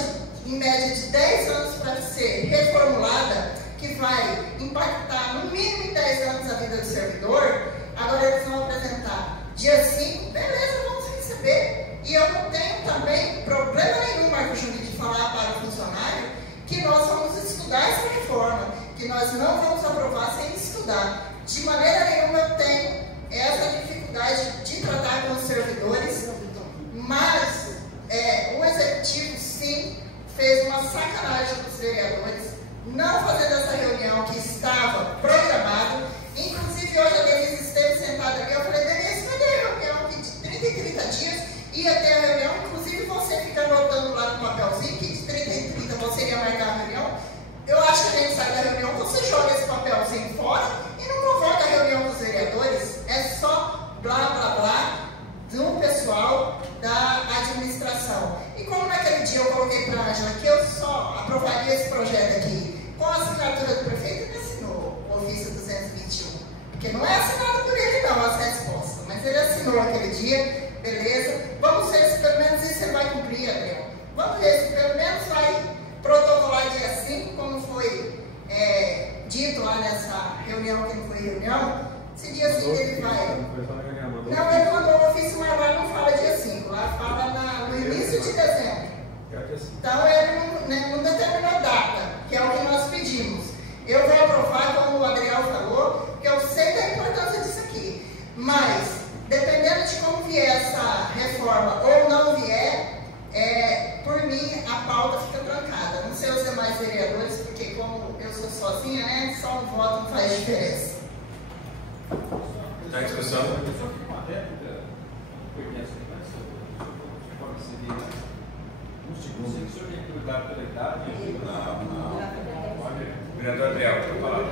em média de 10 anos para ser reformulada, que vai impactar no mínimo em 10 anos a vida do servidor, agora eles vão apresentar dia 5, beleza, vamos receber. E eu não tenho também problema nenhum, Marco Júnior, de falar para o funcionário que nós vamos estudar essa reforma, que nós não vamos aprovar sem estudar. De maneira nenhuma eu tenho essa dificuldade de tratar com os servidores, mas o executivo sim fez uma sacanagem com os vereadores, não fazendo essa reunião que estava programada. Inclusive hoje a Denise esteve sentada aqui, eu falei, Denise, cadê a reunião que de 30 em 30 dias ia ter a reunião? Inclusive você fica anotando lá no papelzinho que de 30 em 30 você ia marcar a reunião. Eu acho que a gente sai da reunião, você joga esse papelzinho fora e não convoca a reunião dos vereadores. É só blá blá blá do pessoal da administração. E como naquele dia eu coloquei para a Ângela que eu só aprovaria esse projeto aqui com a assinatura do prefeito, ele assinou o ofício 221. Porque não é assinado por ele não as respostas, mas ele assinou aquele dia, beleza. Vamos ver se pelo menos isso ele vai cumprir, Adriel. Vamos ver se pelo menos vai protocolar dia 5, como foi dito lá nessa reunião, que não foi reunião. Se dia 5 ele vai. Não, ele mandou o ofício, mas lá não fala dia 5, lá fala no início de dezembro. Então ele não determinou data, que é o que nós pedimos. Eu vou aprovar, como o Adriel falou, que eu sei da importância disso aqui. Mas, dependendo de como vier essa reforma ou não vier, por mim a pauta fica trancada. Não sei os demais vereadores, porque como eu sou sozinha, né, só um voto não faz diferença. Está em discussão? Vereador Adriel, por falar.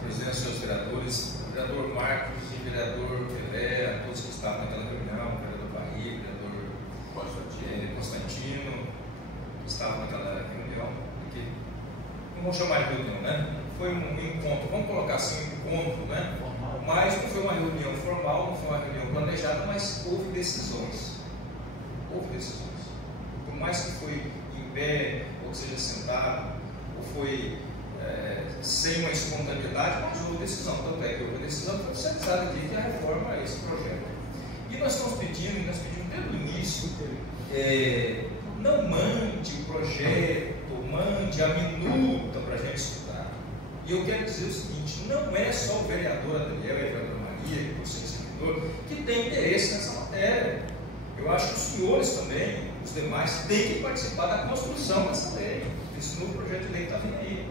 Presidente, senhores vereadores, vereador Marcos e vereador Pelé, todos que estavam naquela reunião, vereador Bahia, vereador Constantino, que estavam naquela reunião, porque não vamos chamar de reunião, né? Foi um encontro, vamos colocar assim, um encontro, né? Mas não foi uma reunião formal, não foi uma reunião planejada, mas houve decisões. Houve decisões. Por mais que foi em pé, ou que seja sentado, ou foi sem uma espontaneidade, mas houve decisão. Tanto é que houve decisão para oficializar aqui que a reforma é esse projeto. E nós estamos pedindo, desde o início, não mande o projeto, mande a minuta para a gente estudar. E eu quero dizer o seguinte, não é só o vereador Adriel e a vereadora Maria, que por ser servidor, que tem interesse nessa matéria. Eu acho que os senhores também, os demais, têm que participar da construção dessa lei. Esse novo projeto de lei está vindo aí.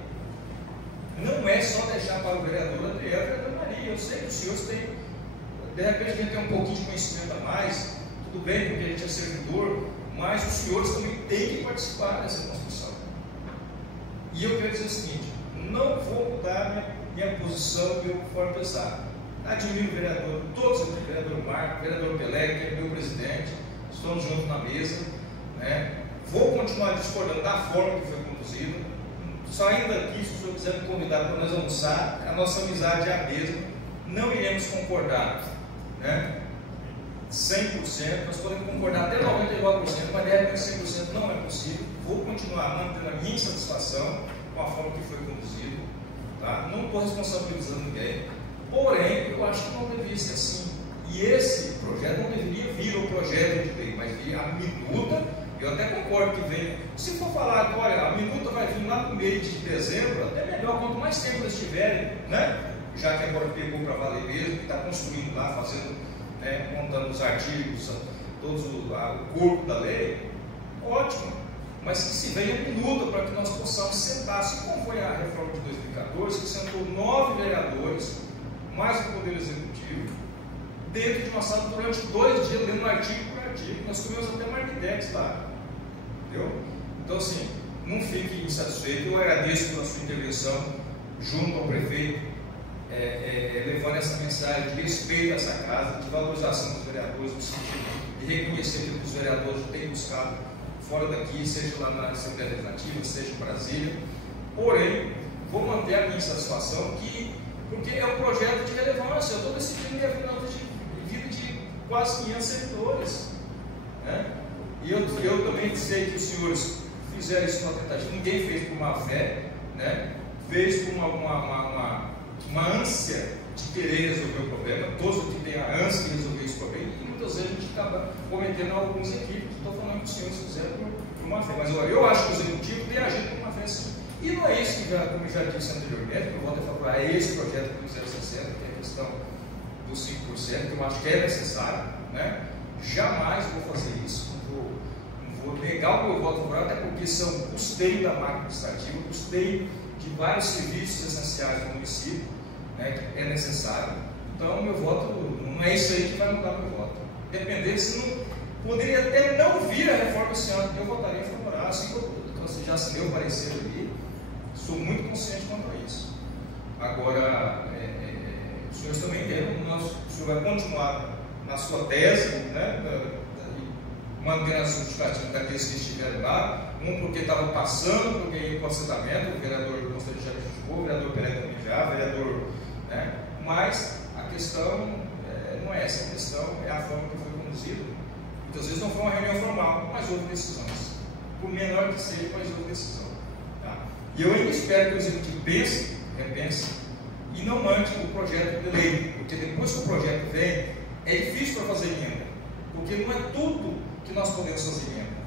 Não é só deixar para o vereador Adriel e a vereadora Maria. Eu sei que os senhores têm, de repente a gente tem um pouquinho de conhecimento a mais, tudo bem, porque a gente é servidor, mas os senhores também têm que participar dessa construção. E eu quero dizer o seguinte, não vou mudar minha posição, minha forma de pensar. Admiro o vereador, todos, o vereador Marco, o vereador Pelé, que é meu presidente, estamos juntos na mesa, né? Vou continuar discordando da forma que foi conduzida. Saindo daqui, se o senhor quiser me convidar para nós almoçar, a nossa amizade é a mesma, não iremos concordar, né? 100%, nós podemos concordar até 99%, mas de repente 100% não é possível. Vou continuar mantendo a minha insatisfação com a forma que foi conduzido, tá? Não estou responsabilizando ninguém, porém, eu acho que não deveria ser assim. E esse projeto não deveria vir o projeto de lei, mas vir a minuta. Eu até concordo que vem. Se for falar agora, a minuta vai vir lá no meio de dezembro, até melhor, quanto mais tempo eles tiverem, né? Já que agora pegou para valer mesmo, que está construindo lá, fazendo, né, montando os artigos, todo o corpo da lei, ótimo. Mas que se venha minuta para que nós possamos sentar, assim como foi a reforma de 2014, que sentou 9 vereadores, mais o Poder Executivo, dentro de uma sala durante 2 dias, lendo artigo por artigo. Nós comemos até Marmidex lá, entendeu? Então, assim, não fique insatisfeito. Eu agradeço pela sua intervenção junto ao prefeito, levando essa mensagem de respeito a essa casa, de valorização dos vereadores, no sentido de reconhecer que os vereadores têm buscado fora daqui, seja lá na Assembleia Legislativa, seja em Brasília. Porém, vou manter a minha satisfação, porque é um projeto de relevância. Eu estou decidindo minha vida de quase 500 servidores, né? E eu também sei que os senhores fizeram isso com uma tentativa, ninguém fez por má fé, né? Fez por uma ânsia de querer resolver o problema. Todos que têm a ânsia de resolver esse problema, e muitas vezes a gente acaba cometendo alguns equívocos. Estou falando que os senhores fizeram por má fé, mas eu acho que o executivo tem agido por má fé, sim. E não é isso que, como eu já disse anteriormente, que eu volto a falar, é esse projeto do 060, que é a questão dos 5%, que eu acho que é necessário, né? Jamais vou fazer isso, não vou negar o meu voto favorável, até porque são custeio da máquina administrativa, custeio de vários serviços essenciais do município, né, que é necessário. Então, meu voto, não é isso aí que vai mudar meu voto. Depender, se não, poderia até não vir a reforma esse ano, eu votaria favorável, assim como você já assinei o parecer ali, sou muito consciente quanto a isso. Agora, os senhores também o senhor vai continuar na sua tese, né, mantendo a justificativa daqueles que estiveram lá, porque estava passando, porque ia para o assentamento, o vereador do Conselho de Lisboa, o vereador Pereira também já, o vereador, né, mas a questão não é essa, a questão é a forma que foi conduzida. Muitas vezes não foi uma reunião formal, mas houve decisões, por menor que seja, mas houve decisão. Tá? E eu ainda espero que o executivo repense e não mande o projeto de lei, porque depois que o projeto vem, é difícil para fazer emenda, porque não é tudo que nós podemos fazer emenda.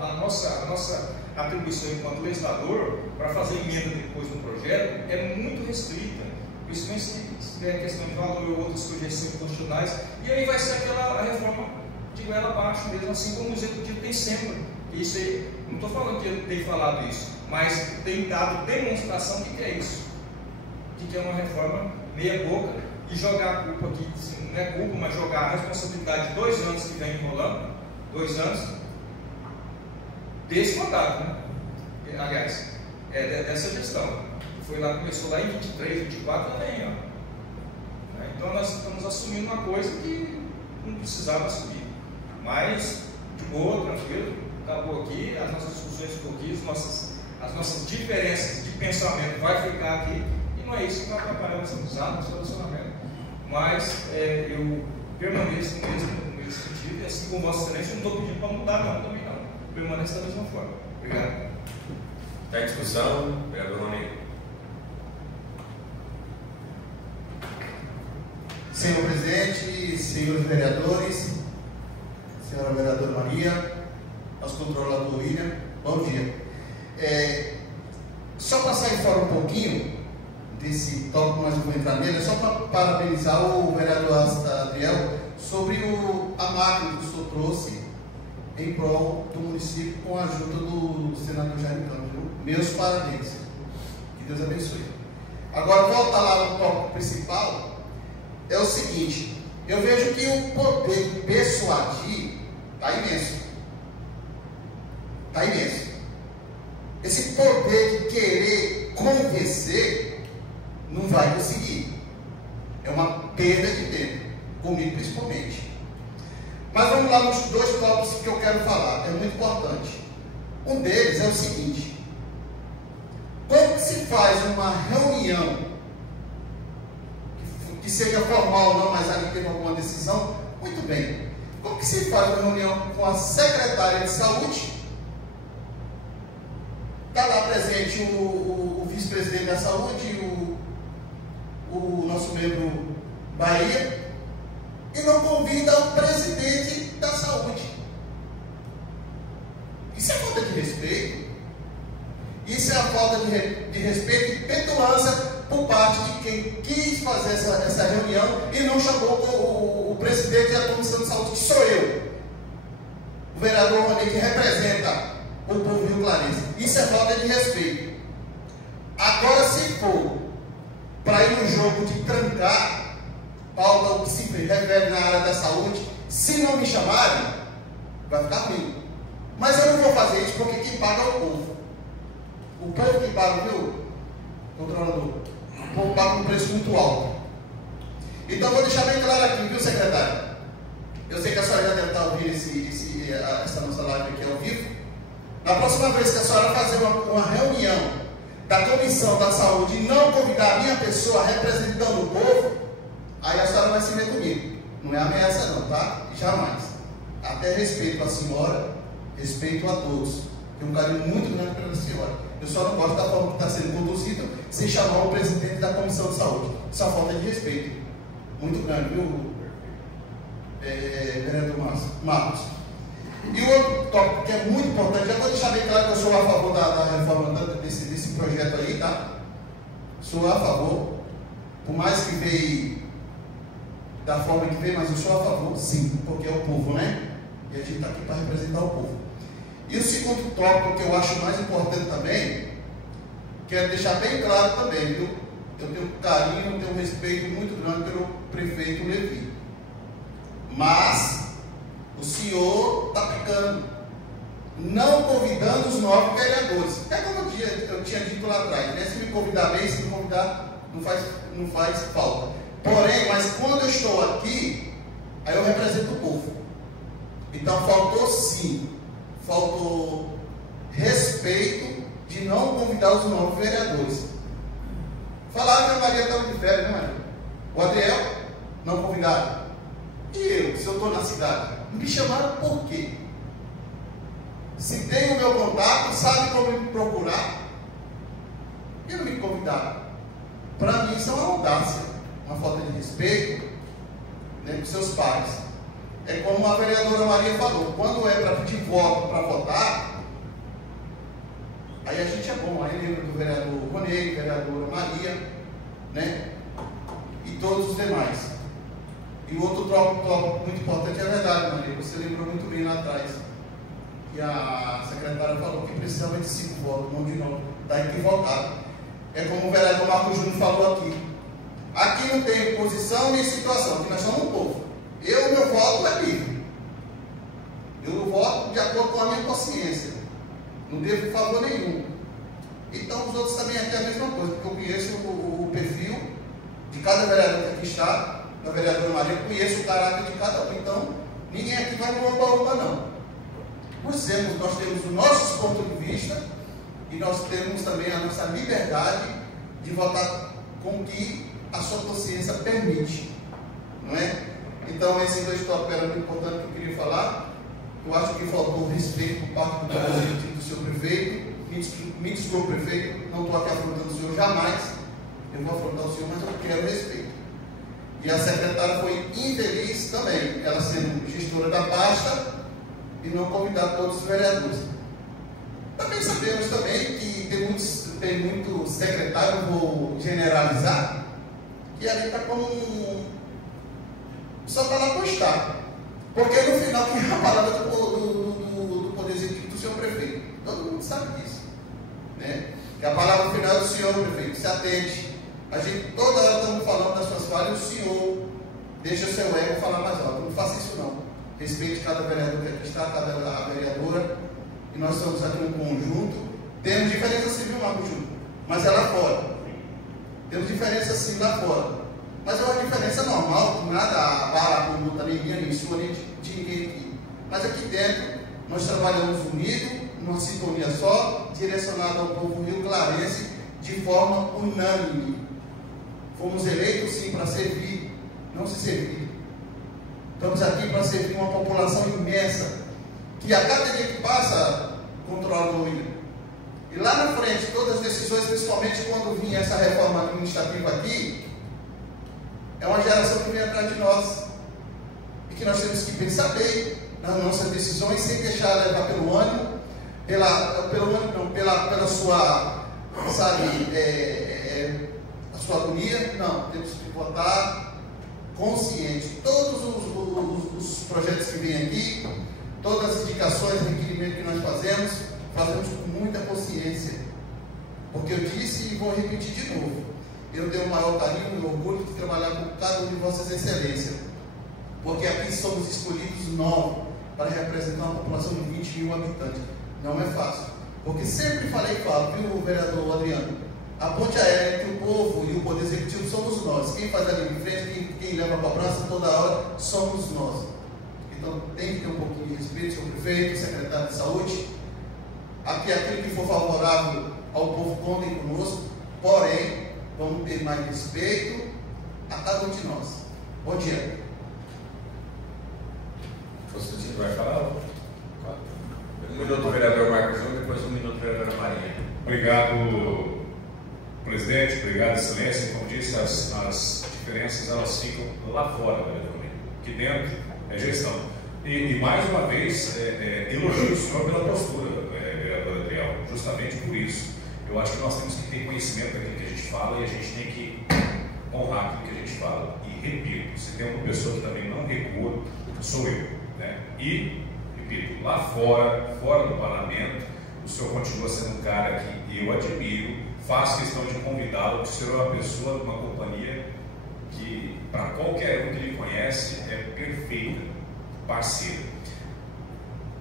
A nossa atribuição enquanto legislador para fazer emenda depois do projeto é muito restrita, principalmente se tiver questão de valor ou outras projeções constitucionais, e aí vai ser aquela reforma de goela abaixo mesmo, assim como o executivo tem sempre. Isso aí, não estou falando que ele tem falado isso, mas tem dado demonstração de que é isso, de que é uma reforma meia boca, e jogar a culpa aqui, assim, não é culpa, mas jogar a responsabilidade de 2 anos que vem enrolando, 2 anos desse mandato, né? Aliás, dessa gestão. Foi lá, começou lá em 23, 24, ela vem, ó. Então nós estamos assumindo uma coisa que não precisava assumir. Mas, de boa, tranquilo, acabou aqui, as nossas discussões ficam aqui, as nossas diferenças de pensamento vai ficar aqui, e não é isso que vai atrapalhar o nosso amizade, nosso relacionamento. Mas eu permaneço no mesmo sentido, e assim como Vossa Excelência, eu não estou pedindo para mudar, não, também não. Permanece da mesma forma. Obrigado. Está em discussão, vereador Romero. Senhor presidente, senhores vereadores, senhora vereadora Maria, nosso controlador William, bom dia. Só para sair fora um pouquinho desse tópico, mas eu vou entrar nele, é só para parabenizar o vereador Adriel sobre a máquina que o senhor trouxe em prol do município com a ajuda do senador Jair Campos. Meus parabéns. Que Deus abençoe. Agora, volta lá no tópico principal, é o seguinte, eu vejo que o poder de persuadir está imenso. Está imenso. Esse poder de querer convencer não vai conseguir. É uma perda de tempo, comigo principalmente. Mas vamos lá nos 2 tópicos que eu quero falar, é muito importante. Um deles é o seguinte: como se faz uma reunião, que seja formal ou não, mas ali teve alguma decisão, muito bem. Como que se faz uma reunião com a secretária de saúde? Está lá presente o vice-presidente da saúde, o nosso membro Bahia, e não convida o presidente da saúde. Isso é falta de respeito. Isso é a falta de respeito e petulância por parte de quem quis fazer essa reunião e não chamou o presidente da Comissão de Saúde, que sou eu, o vereador Rony, que representa o povo Rio Clarense. Isso é falta de respeito. Agora, se for para ir no jogo de trancar pauta o que se revele na área da saúde. Se não me chamarem, vai ficar ruim. Mas eu não vou fazer isso porque quem paga é o povo. O povo que paga, viu, controlador? O povo paga um preço muito alto. Então vou deixar bem claro aqui, viu, secretário? Eu sei que a senhora já deve estar ouvindo essa nossa live aqui ao vivo. Na próxima vez que a senhora fazer uma reunião da Comissão da Saúde e não convidar a minha pessoa representando o povo, aí a senhora vai se ver comigo. Não é ameaça não, tá? Jamais. Até respeito a senhora, respeito a todos. Tenho um carinho muito grande pela senhora. Eu só não gosto da forma que está sendo conduzido sem chamar o presidente da Comissão de Saúde. Isso é uma falta de respeito muito grande, viu, vereador Marcos? E o outro tópico que é muito importante, já vou deixar bem claro que eu sou a favor da reforma desse projeto aí, tá? Sou a favor, por mais que veio da forma que veio, mas eu sou a favor, sim, porque é o povo, né? E a gente está aqui para representar o povo. E o segundo tópico que eu acho mais importante também, quero deixar bem claro também, viu? Eu tenho carinho, tenho um respeito muito grande pelo prefeito Levi. Mas o senhor está picando, não convidando os 9 vereadores. Até como eu tinha dito lá atrás, né? Se me convidar bem, se me convidar, não faz falta. Porém, mas quando eu estou aqui, aí eu represento o povo. Então faltou sim, faltou respeito de não convidar os 9 vereadores. Falaram que a Maria estava de férias, né, Maria? O Adriel, não convidaram. E eu, se eu estou na cidade, me chamaram por quê? Se tem o meu contato, sabe como me procurar, e não me convidaram. Para mim isso é uma audácia, uma falta de respeito, né, com seus pais. É como a vereadora Maria falou, quando é para pedir voto para votar, aí a gente é bom, aí lembra do vereador Ronei, vereadora Maria, né? E todos os demais. E o outro tópico muito importante é a verdade, Maria. Você lembrou muito bem lá atrás que a secretária falou que precisava de 5 votos, não de 9. Está equivocado. É como o vereador Marcos Júnior falou aqui. Aqui não tem posição nem situação, aqui nós somos um povo. Meu voto é livre. Eu voto de acordo com a minha consciência. Não devo favor nenhum. Então os outros também aqui é a mesma coisa, porque eu conheço o perfil de cada vereador que aqui está, da vereadora Maria, eu conheço o caráter de cada um. Então, ninguém aqui vai no oba-oba, não. Nós temos os nossos pontos de vista e nós temos também a nossa liberdade de votar com o que a sua consciência permite. Não é? Então, esses 2 tópicos eram muito importantes que eu queria falar. Eu acho que faltou respeito por parte do seu prefeito. Me desculpe, prefeito, não estou aqui afrontando o senhor jamais. Eu vou afrontar o senhor, mas eu quero respeito. E a secretária foi infeliz também, ela sendo gestora da pasta e não convidar todos os vereadores. Também sabemos também que tem muitos secretários, vou generalizar, que ali está como só para lá postar. Porque no final quem é a palavra do Poder Executivo do senhor prefeito. Todo mundo sabe disso. Né? Que a palavra final é do senhor prefeito, se atende. A gente toda hora estamos falando das suas falhas, o senhor deixa o seu ego falar mais alto. Não faça isso não. Respeite cada vereador que aqui está, cada vereadora. E nós estamos aqui no conjunto. Temos diferença civil, Marcos Júnior, mas é lá fora. Temos diferença sim lá fora. Mas é uma diferença normal, nada abala a conduta nem minha, nem sua, nem de ninguém aqui. Mas aqui dentro, nós trabalhamos unidos, numa sintonia só, direcionada ao povo rio-clarense, de forma unânime. Fomos eleitos sim para servir, não se servir. Estamos aqui para servir uma população imensa, que a cada dia que passa, controlador William. E lá na frente, todas as decisões, principalmente quando vinha essa reforma administrativa aqui, é uma geração que vem atrás de nós. E que nós temos que pensar bem nas nossas decisões, sem deixar levar pelo ânimo, pela sua, sabe, a sua agonia. Não, temos que votar consciente. Todos os projetos que vêm aqui, todas as indicações, requerimentos que nós fazemos com muita consciência. Porque eu disse e vou repetir de novo. eu tenho o maior carinho e orgulho de trabalhar com cada um de Vossas Excelências, porque aqui somos escolhidos novos para representar uma população de 20 mil habitantes. Não é fácil, porque sempre falei e falo, viu, vereador Adriano? A ponte aérea entre o povo e o poder executivo somos nós. Quem faz ali em frente, quem leva a cobrança toda hora, somos nós. Então tem que ter um pouquinho de respeito, senhor prefeito, secretário de saúde. Aqui, aquilo que for favorável ao povo, contem conosco, porém, vamos ter mais respeito a cada um de nós. Bom dia. Constantino vai falar? Um minuto, vereador Marcos Júnior, depois um minuto, vereadora Maria. Obrigado, presidente, obrigado, excelência. Como disse, as diferenças elas ficam lá fora, vereador. Aqui dentro é gestão. E mais uma vez, elogio o senhor pela postura, vereador Adriel, justamente por isso. Eu acho que nós temos que ter conhecimento daquilo que a gente fala e a gente tem que honrar aquilo que a gente fala. E repito, se tem uma pessoa que também não recua, sou eu. Né? E, repito, lá fora do parlamento, o senhor continua sendo um cara que eu admiro, faço questão de convidá-lo, porque o senhor é uma pessoa de uma companhia que, para qualquer um que lhe conhece, é perfeita, parceira.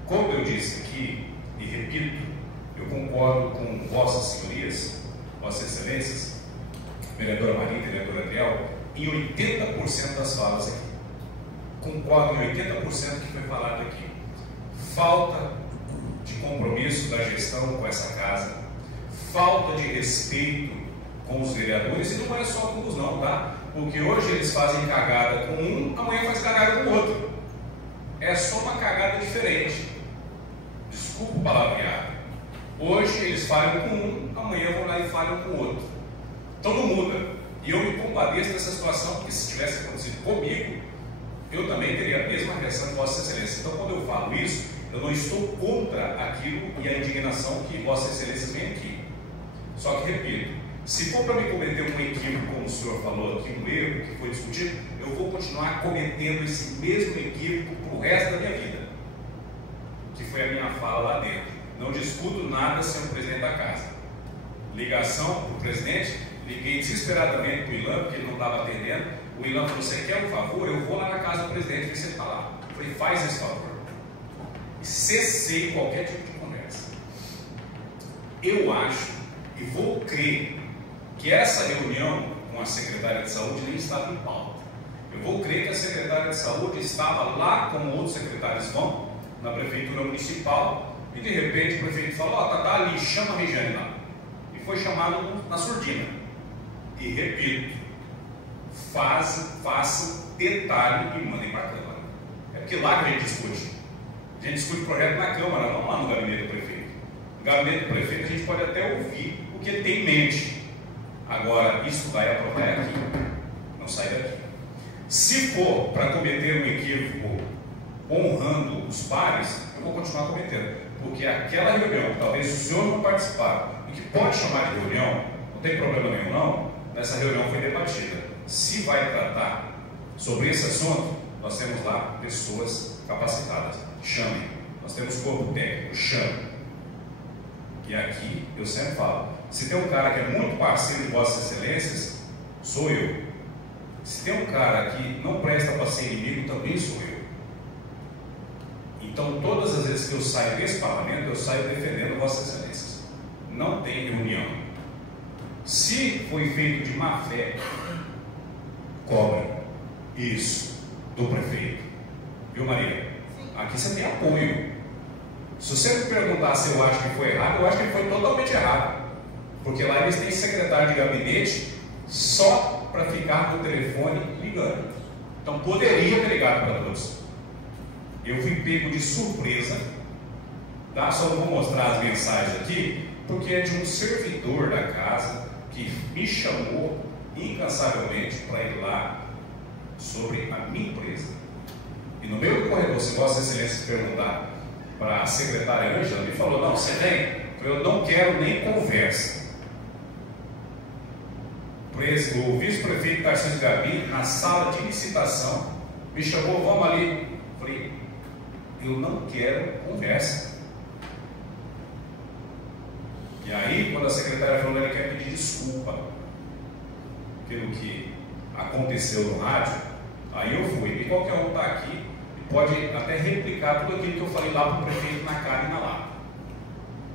Como eu disse aqui, e repito, eu concordo com vossas senhorias, vossas excelências, vereadora Maria e vereador Adriel, em 80% das falas aqui. Concordo em 80% que foi falado aqui. Falta de compromisso da gestão com essa casa, falta de respeito com os vereadores, e não é só com os não, tá? Porque hoje eles fazem cagada com um, amanhã faz cagada com o outro. É só uma cagada diferente. Desculpa o palavreado. Hoje eles falham com um, amanhã vão lá e falham com o outro. Então não muda. E eu me compadeço dessa situação, porque se tivesse acontecido comigo, eu também teria a mesma reação de Vossa Excelência. Então, quando eu falo isso, eu não estou contra aquilo e a indignação que Vossa Excelência tem aqui. Só que, repito, se for para me cometer um equívoco, como o senhor falou aqui, um erro que foi discutido, eu vou continuar cometendo esse mesmo equívoco para o resto da minha vida, que foi a minha fala lá dentro. Não discuto nada sem o presidente da casa. Ligação para o presidente, liguei desesperadamente para o Ilan, porque ele não estava atendendo. O Ilan falou: você quer um favor? Eu vou lá na casa do presidente, ver se ele está lá. Eu falei: faz esse favor. E cessei qualquer tipo de conversa. Eu acho e vou crer que essa reunião com a secretária de saúde nem estava em pauta. Eu vou crer que a secretária de saúde estava lá, como outros secretários vão, na prefeitura municipal, e de repente o prefeito falou: ó, tá ali, chama a Regiane lá. E foi chamado na surdina. E repito, façam detalhe e mandem para a Câmara. É porque lá que a gente discute. A gente discute o projeto na Câmara, não lá no gabinete do prefeito. No gabinete do prefeito a gente pode até ouvir o que ele tem em mente. Agora, isso vai aprovar aqui, não sai daqui. Se for para cometer um equívoco honrando os pares, eu vou continuar cometendo. Porque aquela reunião, talvez o senhor não participar, e que pode chamar de reunião, não tem problema nenhum não, nessa reunião foi debatida. Se vai tratar sobre esse assunto, nós temos lá pessoas capacitadas. Chamem. Nós temos corpo técnico. Chame. E aqui, eu sempre falo, se tem um cara que é muito parceiro de Vossas Excelências, sou eu. Se tem um cara que não presta para ser inimigo, também sou eu. Então, todas as vezes que eu saio desse parlamento, eu saio defendendo Vossas Excelências. Não tem reunião. Se foi feito de má fé, cobre isso do prefeito. Viu, Maria? Aqui você tem apoio. Se você me perguntar se eu acho que foi errado, eu acho que foi totalmente errado. Porque lá eles têm secretário de gabinete só para ficar no telefone ligando. Então poderia ter ligado para todos. Eu fui pego de surpresa, tá? Só não vou mostrar as mensagens aqui, porque é de um servidor da casa que me chamou incansavelmente para ir lá sobre a minha empresa. E no meio do corredor, se Vossa Excelência perguntar para a secretária Ângela, me falou: não, você vem? Eu não quero nem conversa. O vice-prefeito Tarcísio Gabi, na sala de licitação, me chamou: vamos ali. Falei: eu não quero conversa. E aí, quando a secretária falou, ela quer pedir desculpa. pelo que aconteceu no rádio, aí eu fui. E qualquer um está aqui e pode até replicar tudo aquilo que eu falei lá para o prefeito na cara e na lata.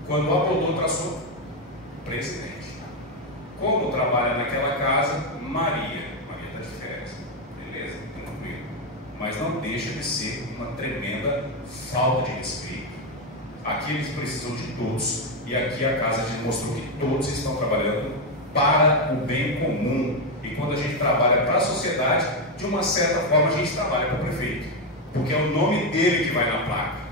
Quando o Apoldon traçou presidente. Como trabalha naquela casa, Maria está de férias. Beleza, tranquilo. Mas não deixa de ser uma tremenda falta de respeito. Aqui eles precisam de todos. E aqui a casa mostrou que todos estão trabalhando para o bem comum. E quando a gente trabalha para a sociedade, de uma certa forma a gente trabalha para o prefeito. Porque é o nome dele que vai na placa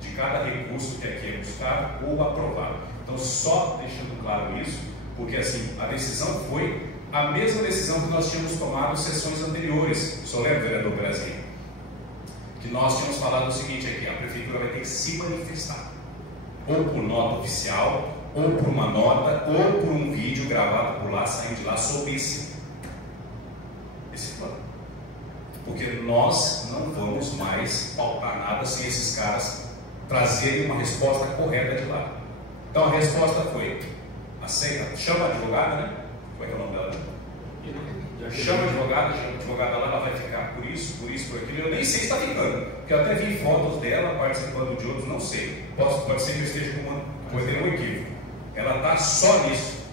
de cada recurso que aqui é buscado ou aprovado. Então, só deixando claro isso, porque assim, a decisão foi a mesma decisão que nós tínhamos tomado em sessões anteriores. O senhor lembra, vereador Brasil? Que nós tínhamos falado o seguinte aqui: a prefeitura vai ter que se manifestar, ou por nota oficial, ou por uma nota, ou por um vídeo gravado por lá, saindo de lá, sobre esse plano. Porque nós não vamos mais pautar nada sem esses caras trazerem uma resposta correta de lá. Então a resposta foi: aceita, chama a advogada, né? Como é que é o nome dela? Chama a advogada lá, ela vai ficar por isso, por aquilo. Eu nem sei se está ficando, porque eu até vi fotos dela participando de outros, não sei. Pode ser que eu esteja cometendo um equívoco. Ela está só nisso.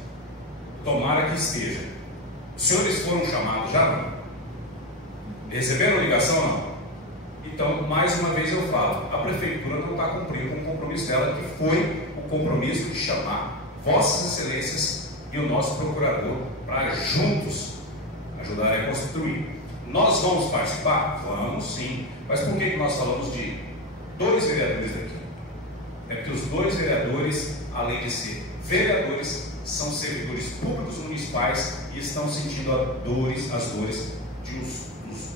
Tomara que esteja. Os senhores foram chamados já? Não? Receberam ligação ou não? Então, mais uma vez eu falo, a prefeitura não está cumprindo com o compromisso dela, que foi o compromisso de chamar Vossas Excelências e o nosso procurador para juntos ajudar a construir. Nós vamos participar? Vamos sim. Mas por que nós falamos de 2 vereadores aqui? É porque os 2 vereadores, além de ser vereadores, são servidores públicos municipais e estão sentindo as dores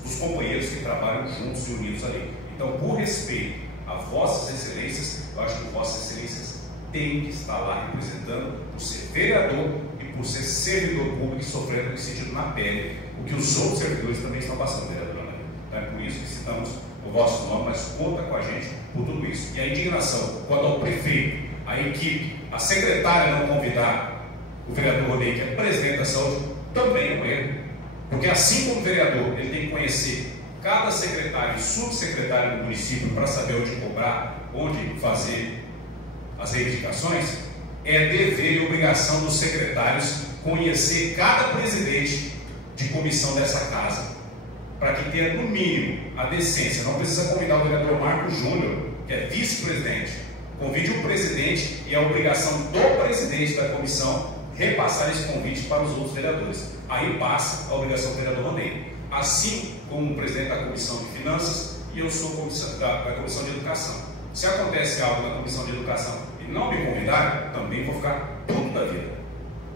dos companheiros que trabalham juntos e unidos ali. Então, por respeito a Vossas Excelências, eu acho que Vossas Excelências têm que estar lá representando, por ser vereador e por ser servidor público e sofrendo esse sentido na pele, o que os outros servidores também estão passando, vereadora. Então, é por isso que citamos o vosso nome, mas conta com a gente por tudo isso. E a indignação quando ao prefeito, a equipe, a secretária não convidar o vereador Rodrigo, que é presidente da saúde, também é um erro. Porque assim como o vereador, ele tem que conhecer cada secretário e subsecretário do município para saber onde cobrar, onde fazer as reivindicações, é dever e obrigação dos secretários conhecer cada presidente de comissão dessa casa, para que tenha no mínimo a decência. Não precisa convidar o vereador Marcos Júnior, que é vice-presidente. Convide o presidente e a obrigação do presidente da comissão repassar esse convite para os outros vereadores. Aí passa a obrigação do vereador Ronei. Assim como o presidente da Comissão de Finanças e eu sou da Comissão de Educação. Se acontece algo na Comissão de Educação e não me convidarem, também vou ficar puto da vida.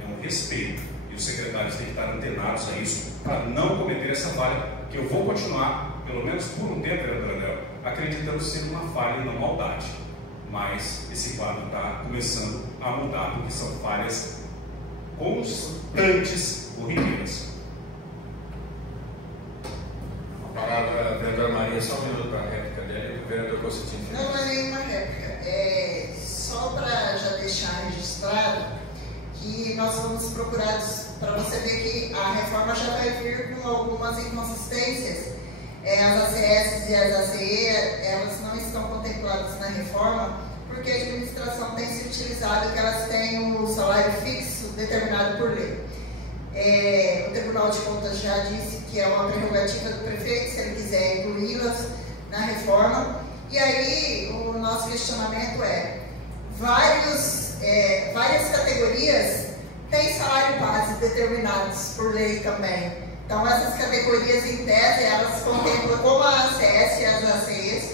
É um respeito. E os secretários têm que estar antenados a isso para não cometer essa falha, que eu vou continuar, pelo menos por um tempo, vereador André, acreditando ser uma falha e não maldade. Mas esse quadro está começando a mudar, porque são falhas constantes, corriqueiras. A palavra, vereadora Maria, só um minuto para a réplica dela e o vereador Constantino. Não é nenhuma réplica, só para já deixar registrado que nós fomos procurados, para você ver que a reforma já vai vir com algumas inconsistências. As ACS e as ACE, elas não estão contempladas na reforma, porque a administração tem se utilizado que elas têm o salário fixo determinado por lei. O Tribunal de Contas já disse que é uma prerrogativa do prefeito, se ele quiser incluí-las na reforma. E aí, o nosso questionamento é: várias categorias têm salário base determinados por lei também. Então, essas categorias, em tese, elas contemplam como a ACS e as ACEs,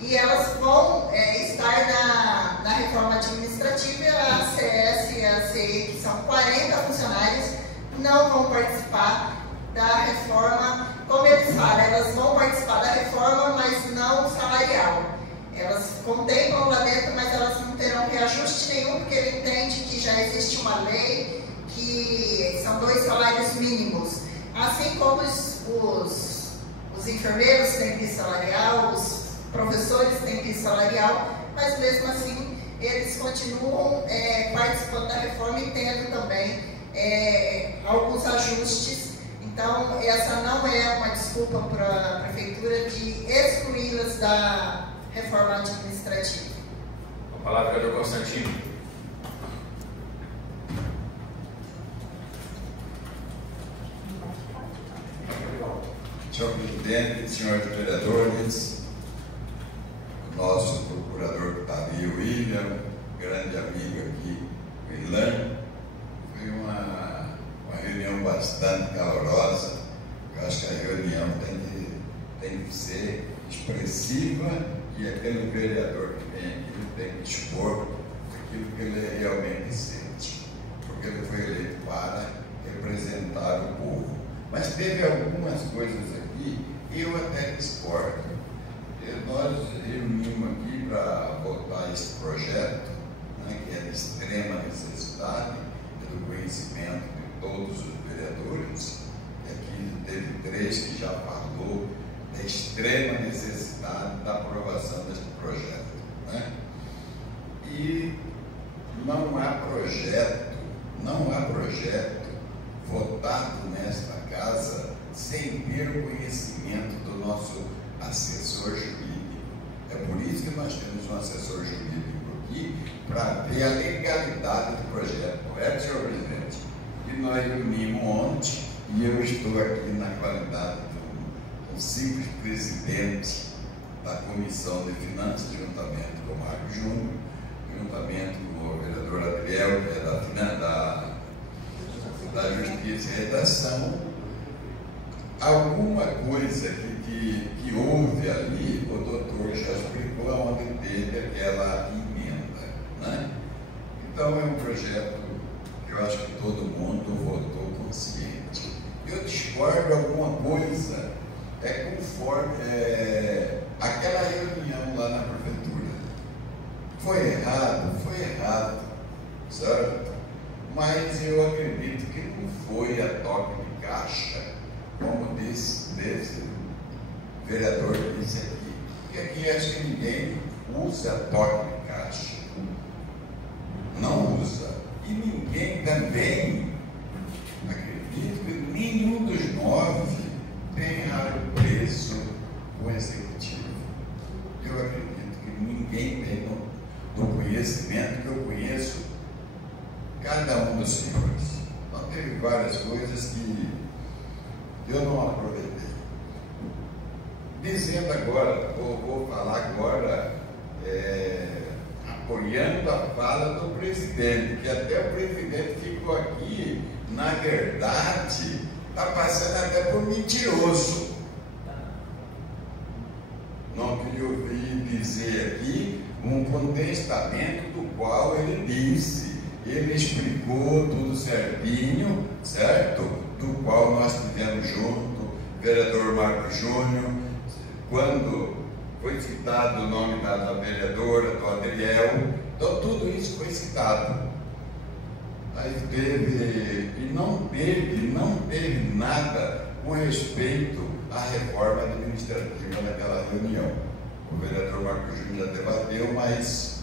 e elas vão estar na reforma administrativa. A ACS e a ACE, que são 40 funcionários, não vão participar da reforma. Como eles falam, elas vão participar da reforma, mas não salarial. Elas contemplam lá dentro, mas elas não terão reajuste nenhum, porque ele entende que já existe uma lei que são 2 salários mínimos. Assim como os enfermeiros têm piso salarial, os professores têm piso salarial, mas mesmo assim eles continuam participando da reforma e tendo também alguns ajustes. Então, essa não é uma desculpa para a Prefeitura de excluí-las da reforma administrativa. A palavra é do Constantino. Senhor presidente, senhores vereadores, o nosso procurador que está ali, o William, grande amigo aqui, o Ilan, foi uma reunião bastante calorosa. Eu acho que a reunião tem que ser expressiva e aquele vereador que vem aqui tem que expor aquilo que ele realmente sente, porque ele foi eleito para representar o povo. Mas teve algumas coisas aqui que eu até discordo. Nós reunimos aqui para votar esse projeto, né, que é de extrema necessidade, é do conhecimento de todos os vereadores. E aqui teve 3 que já falou da extrema necessidade da aprovação deste projeto, né? E não há projeto votado nesta casa sem ter o conhecimento do nosso assessor jurídico. É por isso que nós temos um assessor jurídico aqui, para ver a legalidade do projeto, correto, senhor presidente? E nós reunimos ontem, e eu estou aqui na qualidade de um simples presidente da Comissão de Finanças, juntamente com o Marco Júnior, juntamente com o vereador Adriel, que é da Justiça e Redação. Alguma coisa que houve ali, o doutor já explicou onde teve aquela emenda, né? Então é um projeto que eu acho que todo mundo votou consciente. Eu discordo de alguma coisa, conforme aquela reunião lá na prefeitura. Foi errado, certo? Mas eu acredito que não foi a toque de caixa, como desse vereador disse aqui. Porque aqui acho que ninguém usa toque de caixa. Não usa. E ninguém também, acredito que nenhum dos 9 tem raro preço com o executivo. Eu acredito que ninguém tem no conhecimento que eu conheço cada um dos senhores. Então teve várias coisas que eu não aproveitei. Dizendo agora, vou falar agora, apoiando a fala do presidente, que até o presidente ficou aqui, na verdade, está passando até por mentiroso. Não queria ouvir dizer aqui um contestamento do qual ele disse. Ele explicou tudo certinho, certo? Do qual nós tivemos junto, o vereador Marco Júnior, quando foi citado o nome da vereadora, do Adriel, então tudo isso foi citado. Mas não teve nada com respeito à reforma administrativa naquela reunião. O vereador Marco Júnior já debateu, mas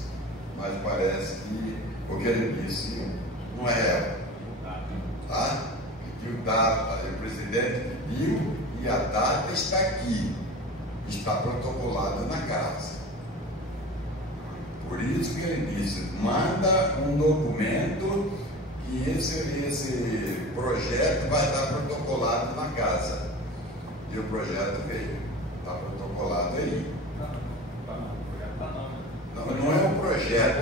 parece que o que ele disse não é real. Tá? Pediu data, o presidente pediu e a data está aqui, está protocolada na casa. Por isso que ele disse, manda um documento que esse projeto vai estar protocolado na casa. E o projeto veio, está protocolado aí. Não é um projeto,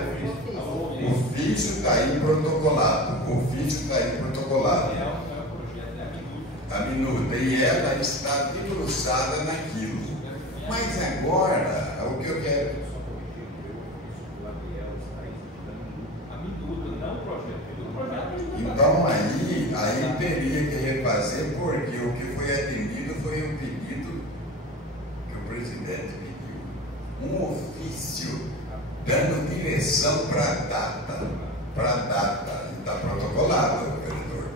o ofício está aí protocolado. A minuta, e ela está debruçada naquilo. Mas agora, o que eu quero. Então aí teria que refazer, porque o que foi atendido foi um pedido que o presidente pediu. Um ofício dando direção para a data. Está protocolado, vereador.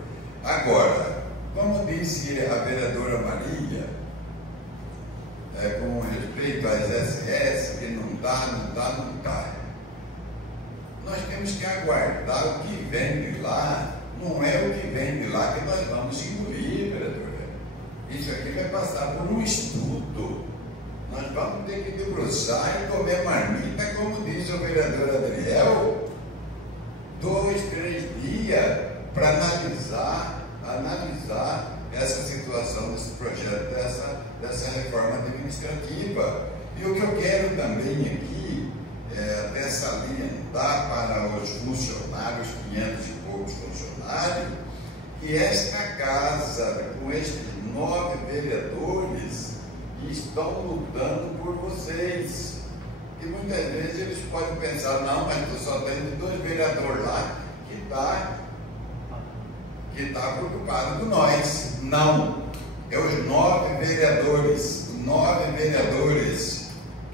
Agora, como disse a vereadora Maria, com respeito às SS, que não está. Nós temos que aguardar o que vem de lá. Não é o que vem de lá que nós vamos engolir, vereador. Isso aqui vai passar por um estudo. Nós vamos ter que debruçar e comer marmita, como disse o vereador Adriel, 2, 3 dias para analisar essa situação desse projeto, dessa reforma administrativa. E o que eu quero também aqui é até salientar para os funcionários, 500 e poucos funcionários, que esta casa, com estes 9 vereadores, estão lutando por vocês. E muitas vezes eles podem pensar, não, mas eu só tenho 2 vereadores lá que está preocupado com nós. Não, é os 9 vereadores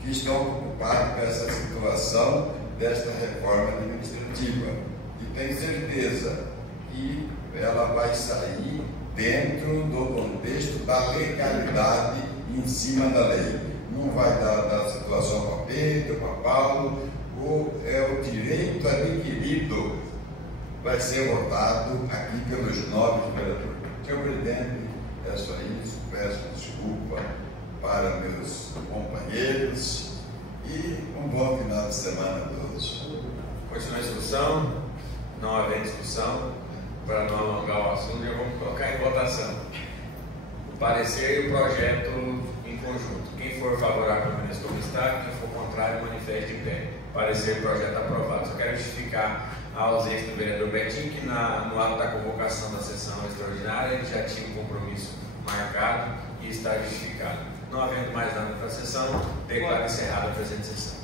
que estão preocupados com essa situação desta reforma administrativa. E tenho certeza que ela vai sair dentro do contexto da legalidade em cima da lei. Não vai dar situação para Pedro, para Paulo, é o direito adquirido. Vai ser votado aqui pelos 9 vereadores. Senhor presidente, é só isso. Peço desculpa para meus companheiros e um bom final de semana a todos. Continua a discussão, não havendo discussão, para não alongar o assunto, já vamos colocar em votação o parecer e o projeto em conjunto. Quem for favorável permaneça como está, quem for contrário manifeste de pé. Parecer e projeto aprovado. Só quero justificar a ausência do vereador Betinho, que no ato da convocação da sessão extraordinária ele já tinha um compromisso marcado e está justificado. Não havendo mais nada para a sessão, declaro encerrada a presente sessão.